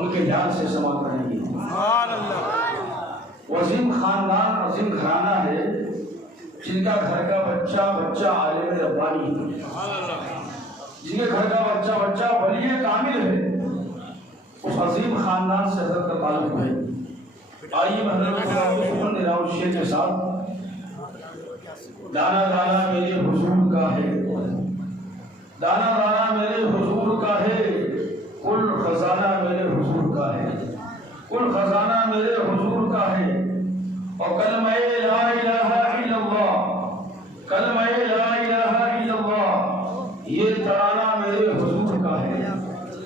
उनके ध्यान से समाप्त करेंगे। वजीम खानदान अजीम घराना है जिनका घर का बच्चा बच्चा आलिम रब्बानी है, जिनके घर का बच्चा बच्चा वली कामिल है, उस अजीम खानदान से हजरत का ताल्लुक है। आइए मैं हजरत शेर के साथ दाना दाना मेरे हुजूर का है, दाना दाना मेरे हुजूर का है, कुल खजाना मेरे हुजूर का है, कुल खजाना मेरे हुजूर का है। और कलमा ला इलाहा इल्लल्लाह, कलमा ला इलाहा इल्लल्लाह, ये तराना मेरे हुजूर का है,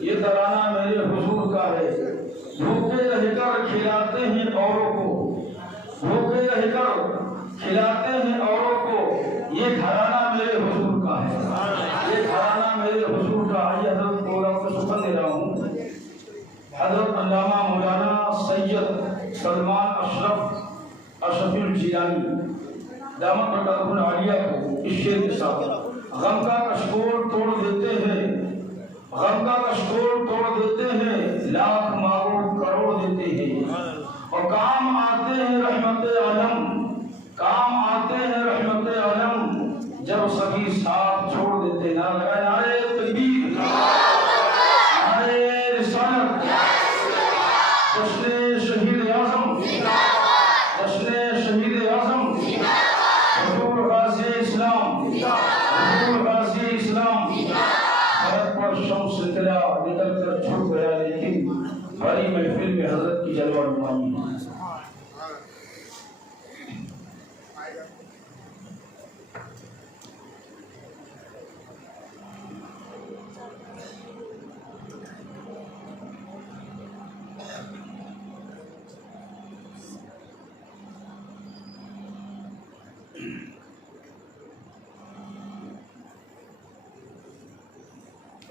ये तराना मेरे हुजूर का है। भूखे रहकर खिलाते हैं औरों को, भूखे रहकर खिलाते हैं औरों को, ये घराना मेरे हुजूर का है, ये घराना मेरे हुजूर का। आइए हजरत को आपको सुपन दे रहा हूँ। हजरत अल्लामा मौलाना सैयद सलमान अशरफुल जिलानी दामत बरकातुहुल आलिया को इस शेर के साथ गम का कशकोल तोड़ देते हैं, गम का कशकोल तोड़ देते हैं, लाख मांगो करोड़ देते हैं। और काम आते हैं रहमत आलम, काम आते हैं रहमत आलम, जब सभी साथ छोड़ देते। ना लगा नारे तकबीर, नारे रिसालत, जश्न शहीद आज़म, जश्न शहीद आज़म, हुजूर गाज़ी इस्लाम, हुजूर गाज़ी इस्लाम। सड़क पर शम्स निकला निकल कर छुप गया, लेकिन बड़ी महफिल में हजरत की जलवा नुमाई है।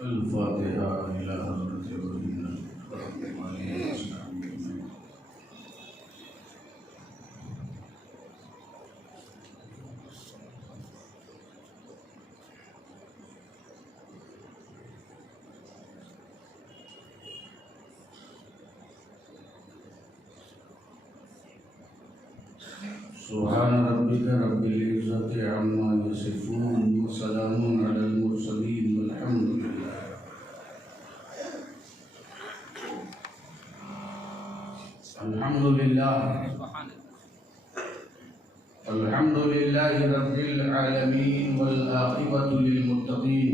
अल-फातिहा इला हज़रत वलीना रहमतुल्लाहि सुभान रब्बिका रब्बिल इज़्ज़ति अम्मा यसिफून व सलामुन अलल मुरसलीन वल्हम्दुलिल्लाह। अल्हम्दुलिल्लाह अल्हम्दुलिल्लाहि रब्बिल आलमीन वल आक़िबतु लिल मुत्तक़ीन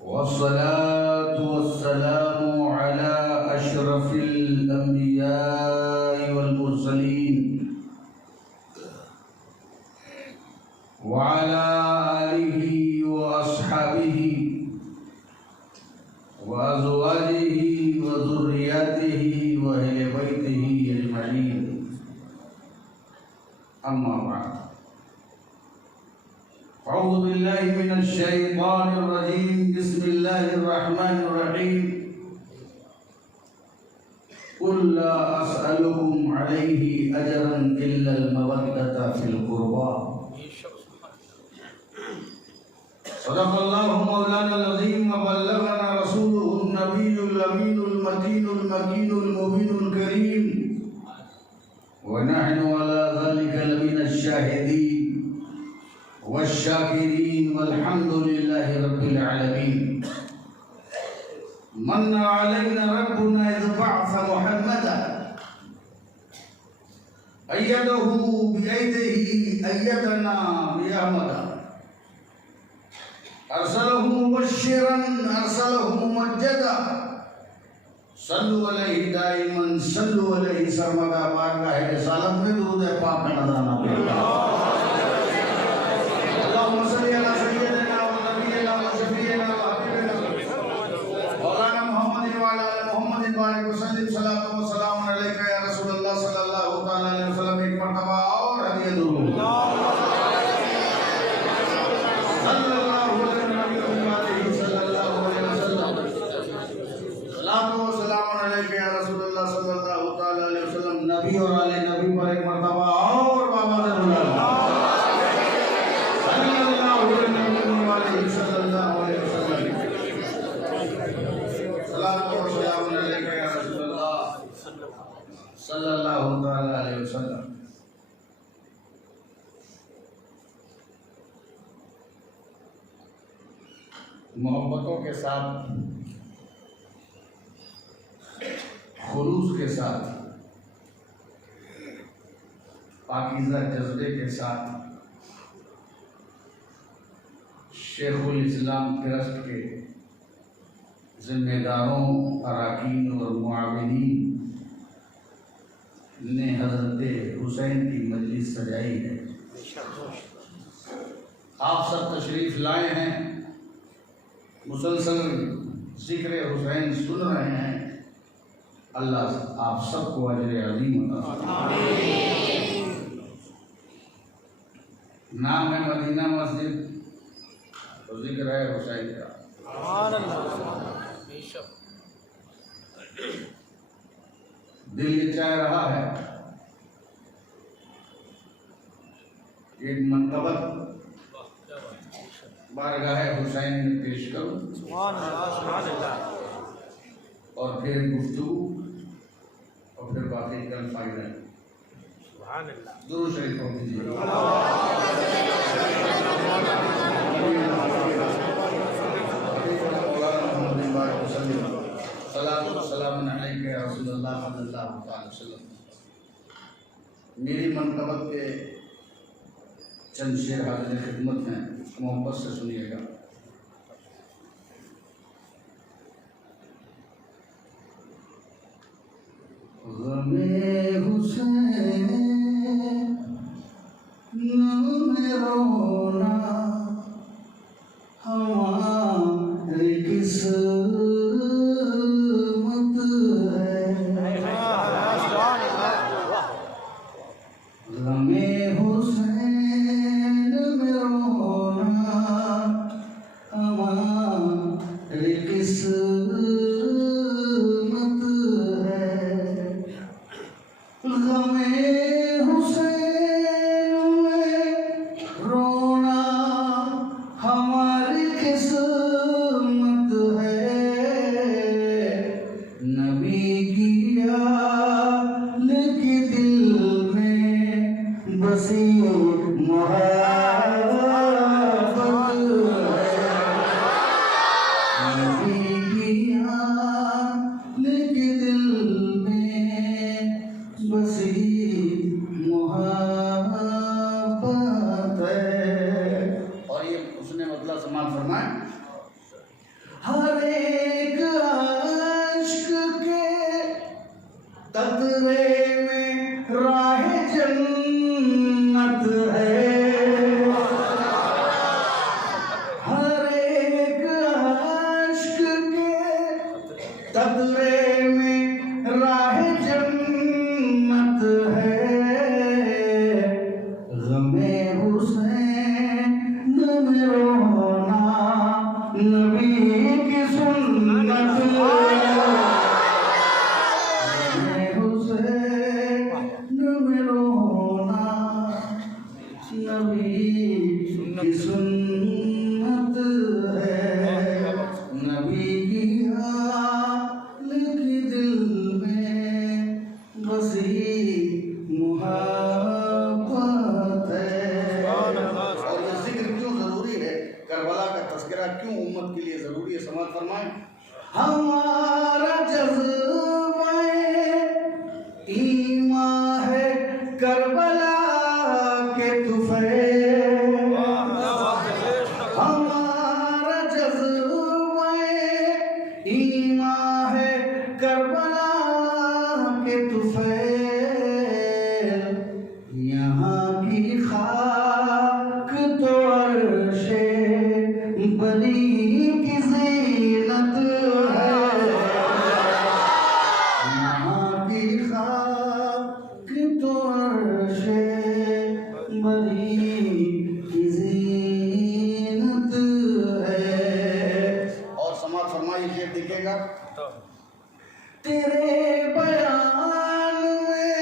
वस्सलातु वस्सलामु अला अशरफिल अंबिया वल मुरसलीन व अला आलिहि व अस्हाबिहि व अज़वाजिहि व ज़ुर्रिय्यतिहि व अहले बैतिहि अजमईन। अम्मा बाद, अऊज़ु बिल्लाहि मिनश शैतानिर रजीम, बिस्मिल्लाहिर रहमानिर रहीम। कुल ला अस्अलुकुम अलैहि अजरन इल्लल मवद्दता फिल कुर्बा। सदक़ल्लाहु मौलाना अज़ीम व बल्लगना रसूलुहुन नबियुल अमीनुल मतीनुल मकीनुल मुबीनुल करीम व नहनु अला ज़ालिका लमिनश शाहिदीन वश्शाकिरीन वल्हम्दुलिल्लाहि रब्बिल आलमीन। मन्ना अलैना रब्बुना इज़ बअसा मुहम्मदन अय्यदहु बियदिही अय्यदना बिअहमद अरसलहु मुबश्शिरन अरसलहु मुमज्जदा सल्लु अलैहि दाइमन सल्लु अलैहि सर्वदा। बारगाह रिसालत में दुरूद पाक का नज़राना पड़ेगा। अल्लाहुम्मा सल्लि अला सय्यिदिना व नबियिना व शफीइना व हबीबिना मौलाना मुहम्मद व अला आलि मुहम्मद बारिक व सल्लिम सलातो व सलाम अलैका या रसूलल्लाह सल्लल्लाहु तआला अलैहि वसल्लम। एक मर्तबा और हदिया दुरूद सल्लल्लाहु अलैहि वसल्लम, सलातो व सलाम अलैका या रसूलल्लाह सल्लल्लाहु तआला अलैहि वसल्लम। नबी और आले नबी पर एक मर्तबा और बाबा से बुला वसल्लम। मोहब्बतों के साथ, खुलूस के साथ, पाकीज़ा जज्बे के साथ शेखुल इस्लाम ट्रस्ट के जिम्मेदारों, अराकीन और मुआविनीन ने हज़रत हुसैन की मजलिस सजाई है। आप सब तशरीफ़ लाए हैं, मुसलसल ज़िक्र हुसैन सुन रहे हैं। अल्लाह आप सबको अजर अज़ीम अता फरमाए। नाम है मदीना मस्जिद तो जिक्र है हुसैन का। दिल ये चाह रहा है एक मनकबत बारगाह हुसैन में पेश करूं और फिर गुफ्तगू और फिर बाकी कल फाइनल। दुरूद शरीफ पढ़ दीजिए। मेरी मनकबत के चंद शेर हाजिर खिदमत हैं, मोहब्बत से सुनिएगा। गमे हुसैन में रोना हमारी किस्मत है। गमे हुसैन में रोना हमारी किस्मत है। गमे हुसैन में रोना हमारी किस्मत है। नबी की आल के दिल में बसी मोहब्बत है। नबी की आल के दिल में बसी मोहब्बत है। और ये उसने मतलब समाप्त फरमाए, हर एक आशिक के कतरे में राह जन्नत है। हर एक आशिक के कतरे में राह जन्नत है। गमे हुसैन में रोना नबी की सुन्नत है। गमे हुसैन में रोना नबी की सुन्नत है। नबी की आल के दिल में बसी मोहब्बत है। और ये जिक्र क्यों जरूरी है, करबला का तज़किरा क्यों उम्मत के लिए जरूरी है, समाज फरमाएं। हमारा जज़्बा ईमान है करबला के तुफैल। हमारा जज़्बा ईमान है करबला के तुफैल। यहाँ की खाक तो अर्शे बरी की ज़ीनत है। यहाँ की खाक तो अर्शे बरी की ज़ीनत है। और समाज फरमाइए, शेर दिखेगा, तेरे बयान में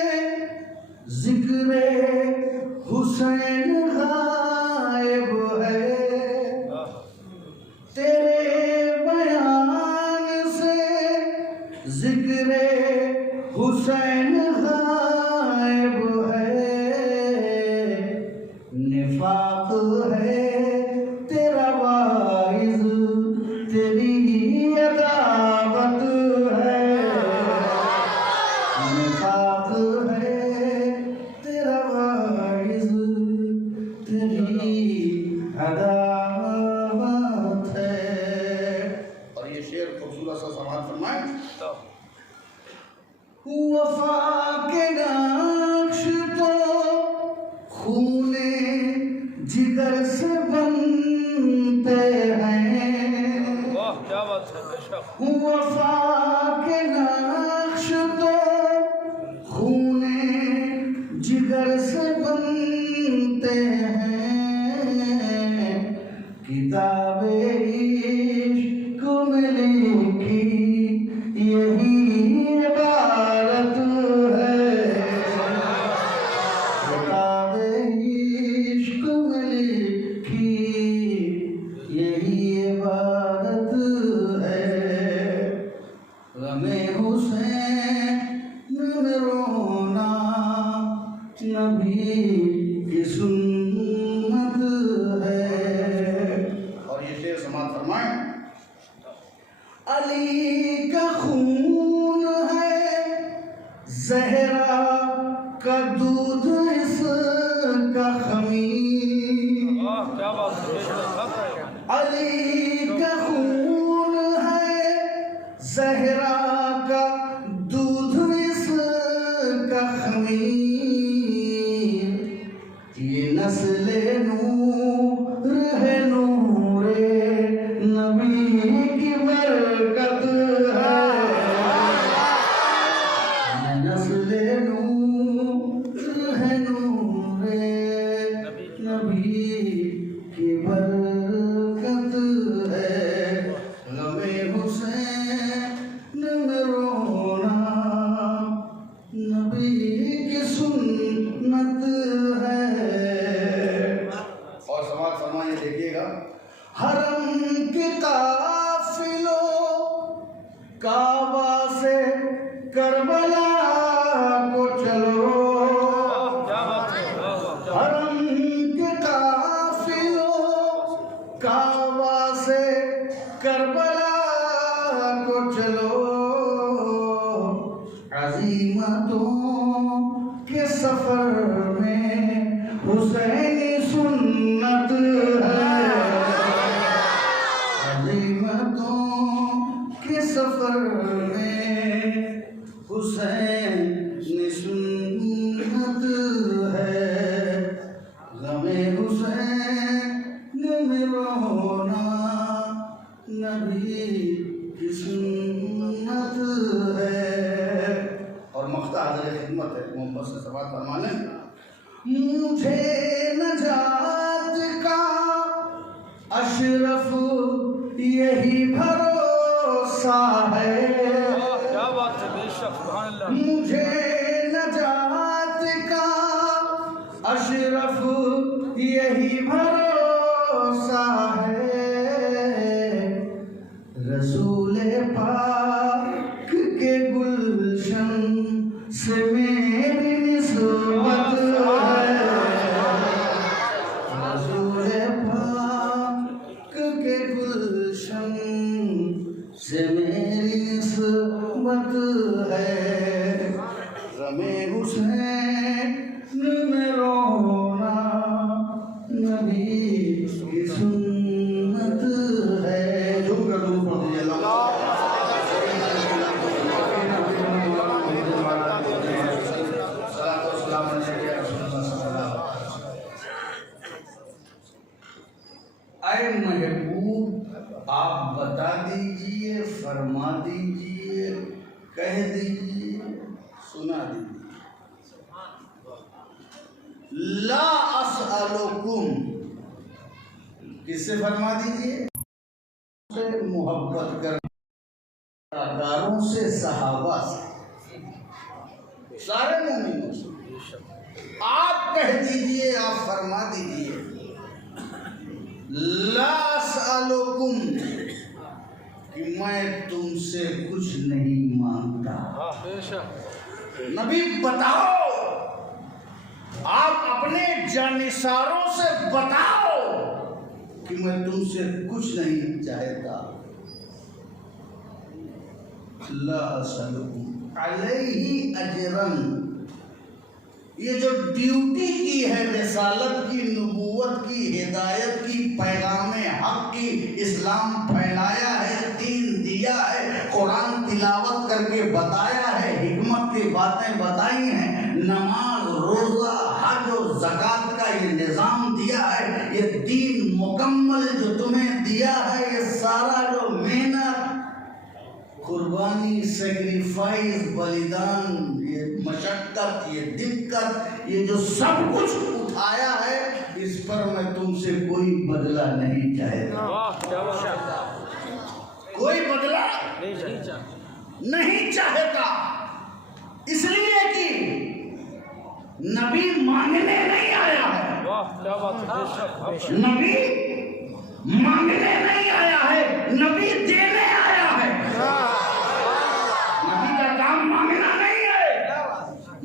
जिक्र हुसैन गायब है। तेरे बयान से जिक्र हुसैन गायब तेरी अदावत है, निफाक है तेरा वाइज, तेरी अदावत है। और ये शेर खूबसूरत सा समाज फरमाए। वफा के नक्श तो खूने जिगर से बनते हैं। वाह क्या बात है, बेशक। वफा के नक्श तो खूने जिगर से बनते हैं। किताबे इश्क में लिखी यही इबारत है। किताबे इश्क में लिखी यही इबारत है। गमे हुसैन में रोना नबी की सुन्नत है। और ये शेर समाज फरमाए। अली का खून है, ज़हरा का दूध इसका ख़मीर। वाह क्या बात है, बेशक। अली का खून है, ज़हरा का दूध इसका ख़मीर। ये नस्ले नूर है, नूरे नबी की बरकत है। ये नस्ले नूर है, नूरे नबी की बरकत है। गमे हुसैन में रोना नबी की सुन्नत है। और समाज फरमाइए, देखिएगा। हरम के काफिलों काबा से करबला को चलो। क्या बात है, हरम के काफिलों काबा से करबला को चलो। अज़ीमतों के सफर में हुसैनी सुन्नत है। अज़ीमतों के सफर में हुसैनी सुन्नत है। गमे हुसैन में रोना नबी की सुन्नत है। और मख्ता हज़र खिदमत है, मोहब्बत से सवाल फरमाने। मुझे नजात का अशरफ यही भरोसा है। क्या बात है, बेशक। सुभान अल्लाह। मुझे नजात का अशरफ यही भरोसा है। रसूल पाक के गुलशन से मेरी निस्बत है। रसूल पाक के गुलशन से मेरी निस्बत है। गमे हुसैन में रोना नबी की सुन्नत है। झूम कर दूर पड़ दीजिए। आए महबूब आप बता दीजिए, फरमा दीजिए, कह दीजिए, सुना दीजिए। ला असअलुकुम किससे फरमा दीजिए? से मोहब्बत करदारों से, सहाबा से, सारे मोमिनों से। आप कह दीजिए, आप फरमा दीजिए। ला असअलुकुम कि मैं तुमसे कुछ नहीं मांगता। नबी बताओ, आप अपने जानिसारों से बताओ कि मैं तुमसे कुछ नहीं चाहता। ला असलुकुम अलैहि अजरन, ये जो ड्यूटी की है रिसालत की, नबूवत की, हिदायत की, पैगाम हक की, इस्लाम फैलाया है, दीन दिया है, कुरान तिलावत करके बताया है, हिकमत की बातें बताई हैं, नमाज रोज़ा हज और ज़कात का ये निज़ाम दिया है, ये दीन मुकम्मल जो तुम्हें दिया है, ये सारा जो मेहनत, कुर्बानी, सेक्रीफाइस, बलिदान, ये मशक्कत, ये दिक्कत, ये जो सब कुछ उठाया है, इस पर मैं तुमसे कोई बदला नहीं चाहता। कोई बदला नहीं चाहता, इसलिए कि नबी मांगने नहीं आया है, नबी मांगने नहीं आया है, नबी देने आया है। नबी का काम मांगना नहीं है,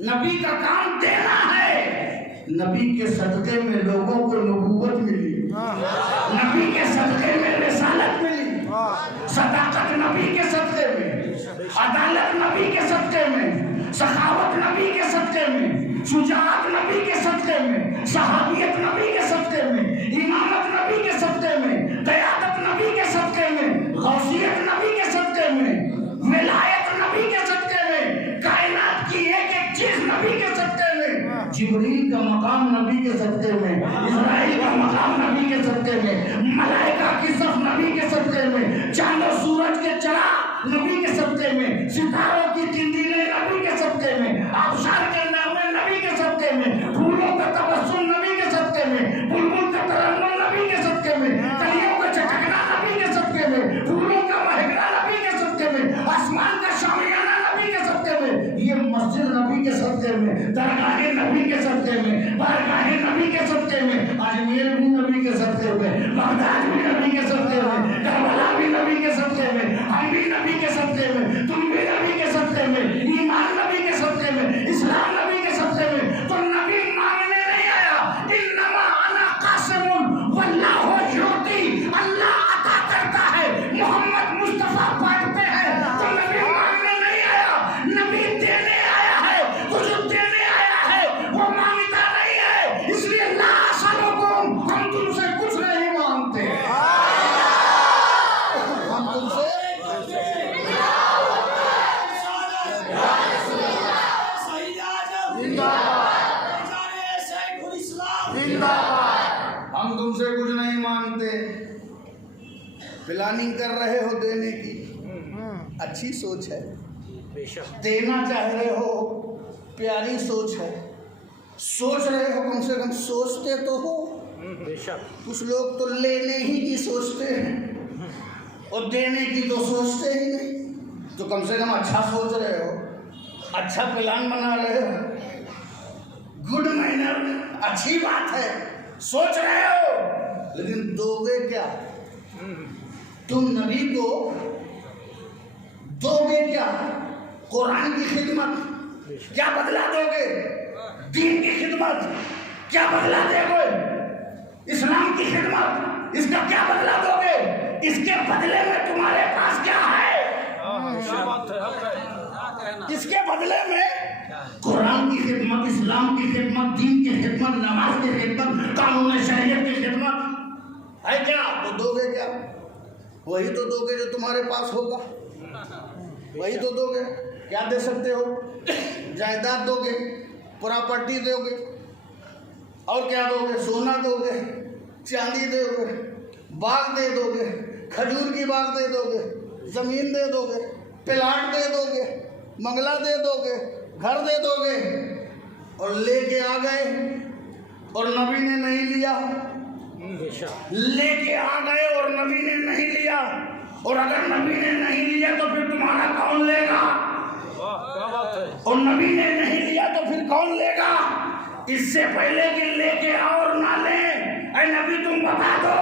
नबी का काम देना है। नबी के सदक़े में लोगों को नबूवत मिली, नबी के सदक़े में रिसालत मिली, सदाकत नबी के सदक़े में, अदालत नबी के सदक़े में, सखावत नबी के सदक़े में, शुजाअत नबी के सदक़े में, सहाबियत नबी के सदक़े में, इमामत नबी के सदक़े में, क़यादत नबी के सदक़े में, गौसियत नबी के सदक़े में, विलायत नबी के सदक़े में, कायनात की एक एक चीज नबी के सदक़े में, जिब्रील का मकाम नबी के सदक़े में, इस्राइल का मकाम नबी के सदक़े में, मलाइका की सफ नबी के सदक़े में, चांद और सूरज के चराग नबी के सदक़े में, सितारों की तिंदीलें नबी के सदक़े में, आबशार के नामे नबी के सदक़े में, फूलों का तबस्सुम नबी के सदक़े में, बुलबुल का तरन्नुम नबी के सदक़े में, कलियों का चटकना नबी के सदक़े में, फूलों का महकना नबी के सदक़े में, आसमान का शामियाना नबी के सदक़े में, ये मस्जिद नबी के सदक़े में, दरगाहें नबी के सदक़े में, बारगाहें नबी के सदक़े में, अजमेर भी नबी के सदक़े में, बगदाद भी नबी के सदक़े में, करबला भी नबी के सदक़े में, हम भी नबी के सदक़े में, तुम भी नबी के सदक़े में, ईमान नबी के सदक़े में, इस्लाम नबी के सदक़े में। तो नबी मांगने नहीं आया, इन्नमा अना कासिमुन वल्लाहु युती, अल्लाह अता करता है, मोहम्मद मुस्तफा बांटते हैं। तो नबी मांगने नहीं आया, नबी देने आया है। तो जो देने आया है वो मांगता नहीं है, इसलिए ला असलुकुम, हम तुमसे कुछ नहीं मांगते, हम तुमसे हम तुमसे कुछ नहीं मांगते। प्लानिंग कर रहे हो देने की, अच्छी सोच है, देना चाह रहे हो, प्यारी सोच है, सोच रहे हो, कम से कम सोचते तो हो। कुछ लोग तो लेने ही की सोचते हैं और देने की तो सोचते ही नहीं। तो कम से कम अच्छा सोच रहे हो, अच्छा प्लान बना रहे हो, गुड मैनर, अच्छी बात है, सोच रहे हो, लेकिन दोगे क्या? तुम नबी को दोगे क्या? कुरान की खिदमत क्या बदला दोगे? दीन की खिदमत क्या बदला दोगे? इस्लाम की खिदमत, इसका क्या बदला दोगे? इसके बदले में तुम्हारे पास क्या है? इसके बदले में कुरान की खिदमत, इस्लाम की खिदमत, दीन की खिदमत, नमाज की खिदमत, कानून शरीयत की खिदमत है क्या? तो दोगे क्या? वही तो दोगे जो तुम्हारे पास होगा, वही तो दोगे। क्या दे सकते हो? जायदाद दोगे, प्रॉपर्टी दोगे, और क्या दोगे? सोना दोगे, चांदी दोगे, बाग दे दोगे, खजूर की बाग दे दोगे, जमीन दे दोगे, प्लाट दे दोगे, मंगला दे दोगे, घर दे दोगे, और लेके आ गए और नबी ने नहीं लिया। लेके आ गए और नबी ने नहीं लिया, और अगर नबी ने नहीं लिया तो फिर तुम्हारा कौन लेगा? और नबी ने नहीं लिया तो फिर कौन लेगा? इससे पहले कि लेके आओ और ना ले, ऐ नबी तुम बता दो,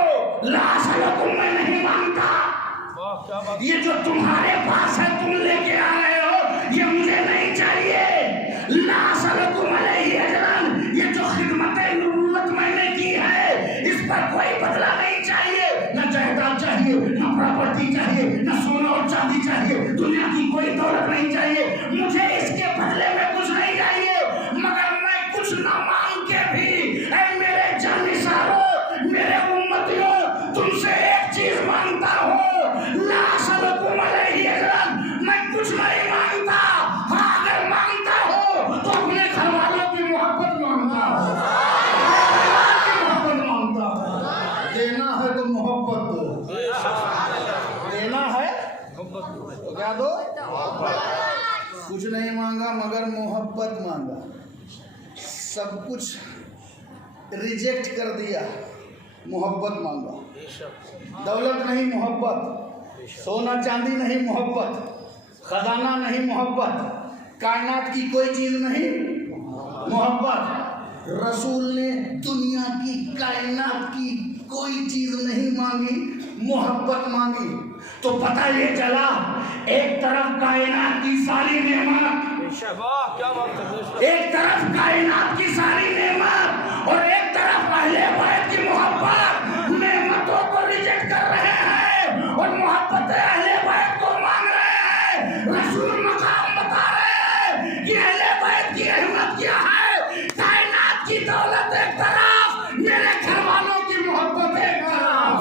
ला असलुकुम मैं नहीं मांगता, ये जो तुम्हारे पास है तुम लेके आ रहे हो, ये मुझे नहीं चाहिए। ला असलुकुम अलैहि अजरन, ये जो खिदमत नबूवत मैंने की है, इस पर कोई बदला नहीं चाहिए, न जायदाद चाहिए, न प्रॉपर्टी चाहिए, न सोना और चांदी चाहिए, दुनिया की कोई दौलत नहीं चाहिए, मुझे इसके बदले में कुछ नहीं चाहिए, मगर मैं कुछ ना मांग के भी ऐ मेरे जानिसारों, मेरे उम्मतियों, तुमसे एक चीज मांगता हूँ, ला असअलुकुम अलैहि अजरन, मैं कुछ नहीं मांगता। हाँ, अगर मांगता हूँ तो अपने घर वालों की मोहब्बत मांगता हूँ, मोहब्बत मांगता हूँ। देना है तो मोहब्बत दो, देना है तो क्या दो? कुछ नहीं मांगा मगर मोहब्बत मांगा, सब कुछ रिजेक्ट कर दिया, मोहब्बत मांगा। दौलत नहीं मोहब्बत, सोना चांदी नहीं मोहब्बत, खजाना नहीं मोहब्बत, कायनात की कोई चीज नहीं मोहब्बत। रसूल ने दुनिया की कायनात की कोई चीज नहीं मांगी, मोहब्बत मांगी। तो पता ये चला, एक तरफ कायनात की सारी नेमत, एक तरफ कायनात की सारी नेमत और एक तरफ अहले बैत की मोहब्बत, नेमतों को रिजेक्ट कर रहे हैं और मोहब्बत अहले बैत को मांग रहे हैं। रसूल मकाम बता रहे हैं कि अहले बैत की अहमियत क्या है। कायनात की दौलत एक तरफ, मेरे घर वालों की मोहब्बत एक तरफ।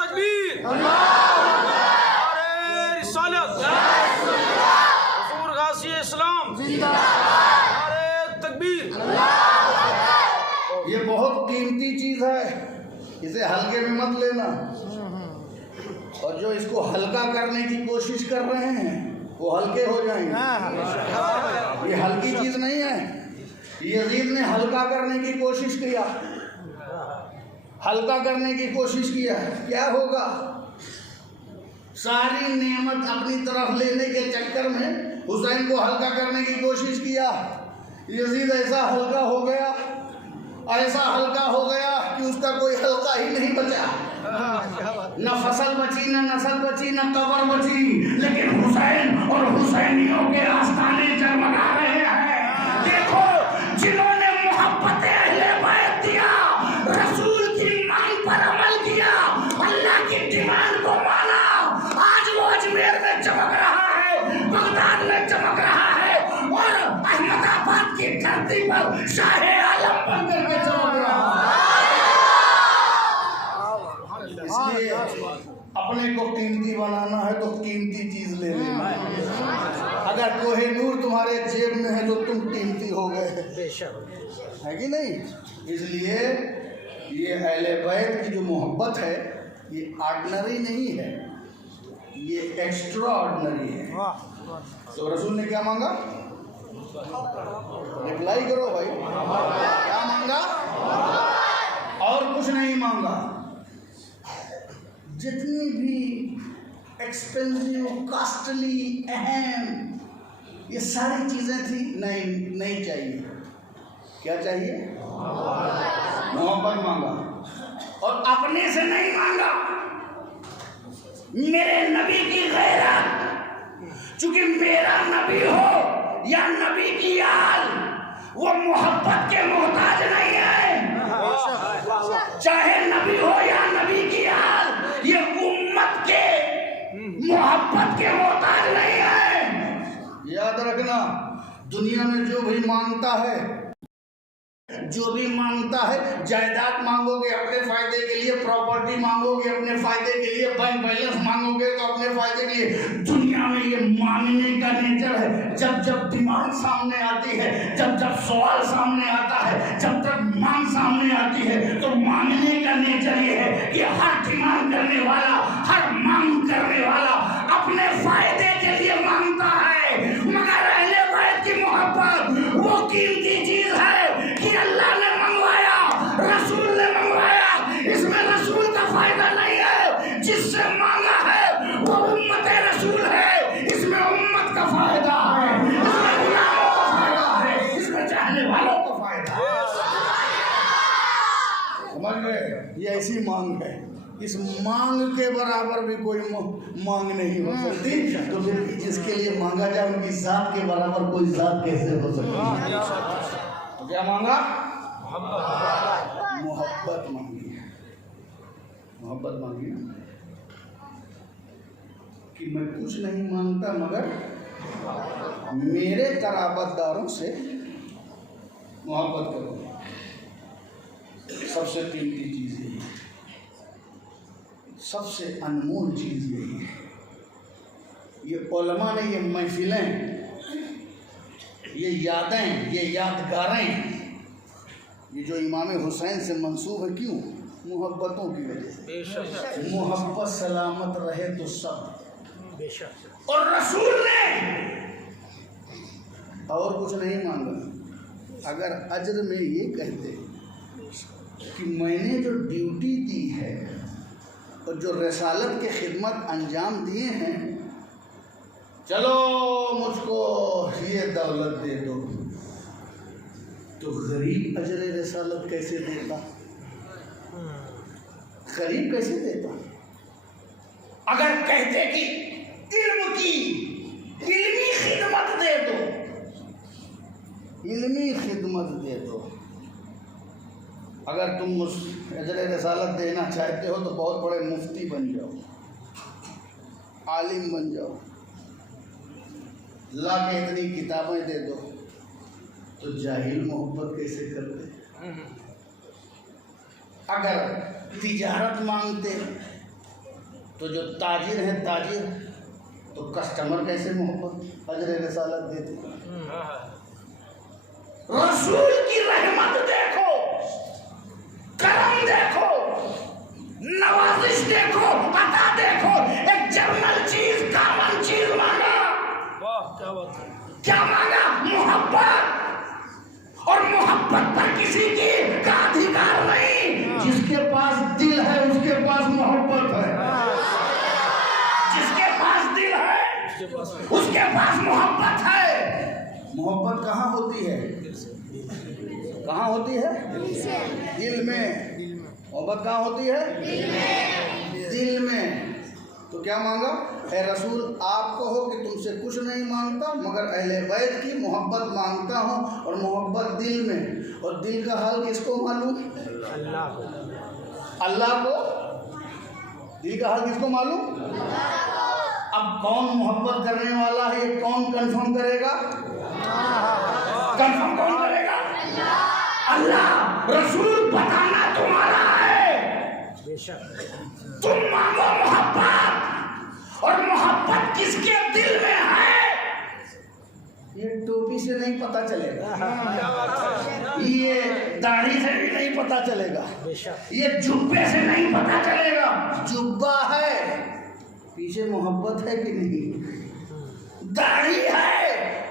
तकबीर, रिसालत, हुजूर गाज़ी इस्लाम, तकबीर। ये बहुत कीमती चीज है, इसे हल्के में मत लेना। और जो इसको हल्का करने की कोशिश कर रहे हैं वो हल्के हो जाएंगे। ये हल्की चीज नहीं है। यजीद ने हल्का करने की कोशिश किया, हल्का करने की कोशिश किया, क्या होगा? सारी नेमत अपनी तरफ लेने के चक्कर में हुसैन को हल्का करने की कोशिश किया। यजीद ऐसा हल्का हो गया, ऐसा हल्का हो गया कि उसका कोई हल्का ही नहीं बचा। न फसल बची, न नस्ल बची, न कब्र बची, लेकिन हुसैन और हुसैनियों के आस्थाने जगमगा रहे हैं। देखो, जिन्होंने मोहब्बत अहले बैत दिया, रसूल की मांग पर अमल किया, अल्लाह की डिमांड को माना, आज वो अजमेर में चमक रहा है, बगदाद में चमक रहा है और अहमदाबाद की धरती पर शाहे आलम बनकर के चमक रहा है। इसलिए अपने को कीमती बनाना है तो कीमती चीज ले लेना है। अगर कोहिनूर तुम्हारे जेब में है तो तुम कीमती हो गए, है कि नहीं? इसलिए ये अहले बैत की जो मोहब्बत है ये ऑर्डिनरी नहीं है, ये एक्स्ट्रा ऑर्डिनरी है। तो रसूल ने क्या मांगा? रिप्लाई करो भाई, क्या मांगा? और कुछ नहीं मांगा। जितनी भी एक्सपेंसिव, कॉस्टली, अहम ये सारी चीजें थी, नहीं चाहिए। क्या चाहिए? मोहब्बत मांगा और अपने से नहीं मांगा, मेरे नबी की गैरत। चूंकि मेरा नबी हो या नबी की आल, वो मोहब्बत के मोहताज नहीं है। चाहे नबी हो या नबी की आल, ये उम्मत के मोहब्बत के मोहताज नहीं है। याद रखना, दुनिया में जो भी मांगता है, जो भी मांगता है, जायदाद मांगोगे अपने फायदे के लिए, प्रॉपर्टी मांगोगे अपने फायदे के लिए, बैंक बैलेंस मांगोगे तो अपने फायदे के लिए। दुनिया में ये मांगने का नेचर है। जब जब डिमांड सामने आती है, जब जब सवाल सामने आता है, जब जब मांग सामने आती है, तो मांगने का नेचर ये है कि हर डिमांड करने वाला, हर मांग करने वाला अपने फायदे के लिए मांगता है। मगर अहले बैत की मोहब्बत वो कीमती चीज है कि अल्लाह ने मंगवाया, रसूल ने मंगवाया, इसमें रसूल का फायदा नहीं है। जिससे मांगा है वो उम्मत रसूल है, इसमें उम्मत का फायदा है, इसमें गुलामों का फायदा है, इसमें चाहने वालों का फायदा है। समझ गए? ये ऐसी मांग है, इस मांग के बराबर भी कोई मांग नहीं हो सकती। तो फिर जिसके लिए मांगा जाए उनकी जात के बराबर कोई जात कैसे हो सकती है? तो क्या मांगा? मोहब्बत मांगी, मोहब्बत मांगी। मैं कुछ नहीं मांगता मगर मेरे कराबतदारों से मोहब्बत करो। सबसे कीमती चीज़ यही है, सबसे अनमोल चीज़ यही है। ये उलमा ने ये महफिलें, ये यादें, ये यादगारें, ये जो इमाम हुसैन से मंसूब है, क्यों? मोहब्बतों की वजह से। मोहब्बत सलामत रहे तो सब। और रसूल ने और कुछ नहीं मांगा। अगर अजर में ये कहते कि मैंने जो ड्यूटी दी है और जो रसालत के खिदमत अंजाम दिए हैं, चलो मुझको ये दौलत दे दो, तो गरीब अजर रसालत कैसे देता? गरीब कैसे देता? अगर कहते कि इल्म की इल्मी खिदमत दे दो, इल्मी खिदमत दे दो। अगर तुम उस अजर रसालत देना चाहते हो तो बहुत बड़े मुफ्ती बन जाओ, आलिम बन जाओ, ला के इतनी किताबें दे दो, तो जाहिल मोहब्बत कैसे करते? अगर तिजारत मांगते तो जो ताजिर है ताजिर, तो कस्टमर कैसे मोहब्बत अजर रसालत देते? रसूल की रहमत देखो, करम देखो, नवाजिश देखो, अता देखो। एक जनरल चीज, कॉमन चीज मांगा। वाह क्या बात है! क्या मांगा? मोहब्बत। और मोहब्बत पर किसी की का अधिकार नहीं। जिसके पास दिल है उसके पास मोहब्बत है। जिसके पास दिल है उसके पास मोहब्बत है। मोहब्बत कहाँ होती है? कहाँ होती है? दिल में। मोहब्बत कहाँ होती है? दिल में। तो क्या मांगा? ए रसूल, आप कहो कि तुमसे कुछ नहीं मांगता मगर अहले बैत की मोहब्बत मांगता हूँ, और मोहब्बत दिल में। और दिल का हाल किसको मालूम? अल्लाह को। दिल का हाल किसको मालूम? अब कौन मोहब्बत करने वाला है, ये कौन कंफर्म करेगा? कंफर्म कौन करेगा? अल्लाह। रसूल बताना तुम्हारा है। तुम मांगो मोहब्बत, और मोहब्बत किसके दिल में है? ये टोपी से नहीं पता चलेगा, ये दाढ़ी से भी नहीं पता चलेगा, ये जुब्बे से नहीं पता चलेगा। जुब्बा है, पीछे मोहब्बत है कि नहीं? दाढ़ी है,